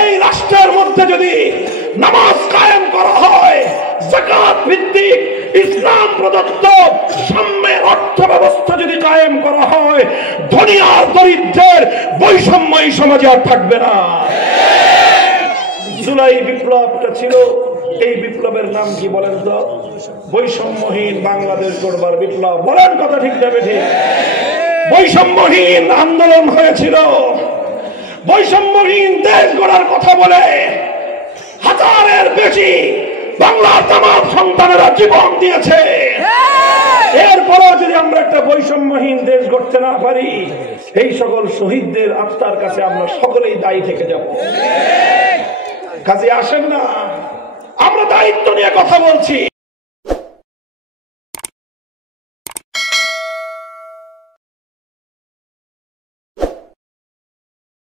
এই রাষ্ট্রের মধ্যে যদি নামাজ কায়েম করা হয়, যাকাত ভিত্তিক ইসলাম প্রদত্ত সাম্যের অর্থ ব্যবস্থা যদি কায়েম করা হয়, ধনী আর দরিদ্রের বৈষম্য এই সমাজে আর থাকবে না। জুলাই বিপ্লবটা ছিল, এই বিপ্লবের নাম কি বলেন তো? বৈষম্যহীন বাংলাদেশ গড়বার বিপ্লব। বলেন কথা ঠিক যাবে? ঠিক। বৈষম্যহীন আন্দোলন হয়েছিল, বৈষম্যহীন দেশ গড়ার কথা বলে হাজারের বেশি বাংলার তামাম সন্তানেরা জীবন দিয়েছে। এরপরও যদি আমরা একটা বৈষম্যহীন দেশ গড়তে না পারি, এই সকল শহীদদের আত্মার কাছে আমরা সকলেই দায়ী থেকে যাব। কাজে আসেন না, আমরা দায়িত্ব নিয়ে কথা বলছি।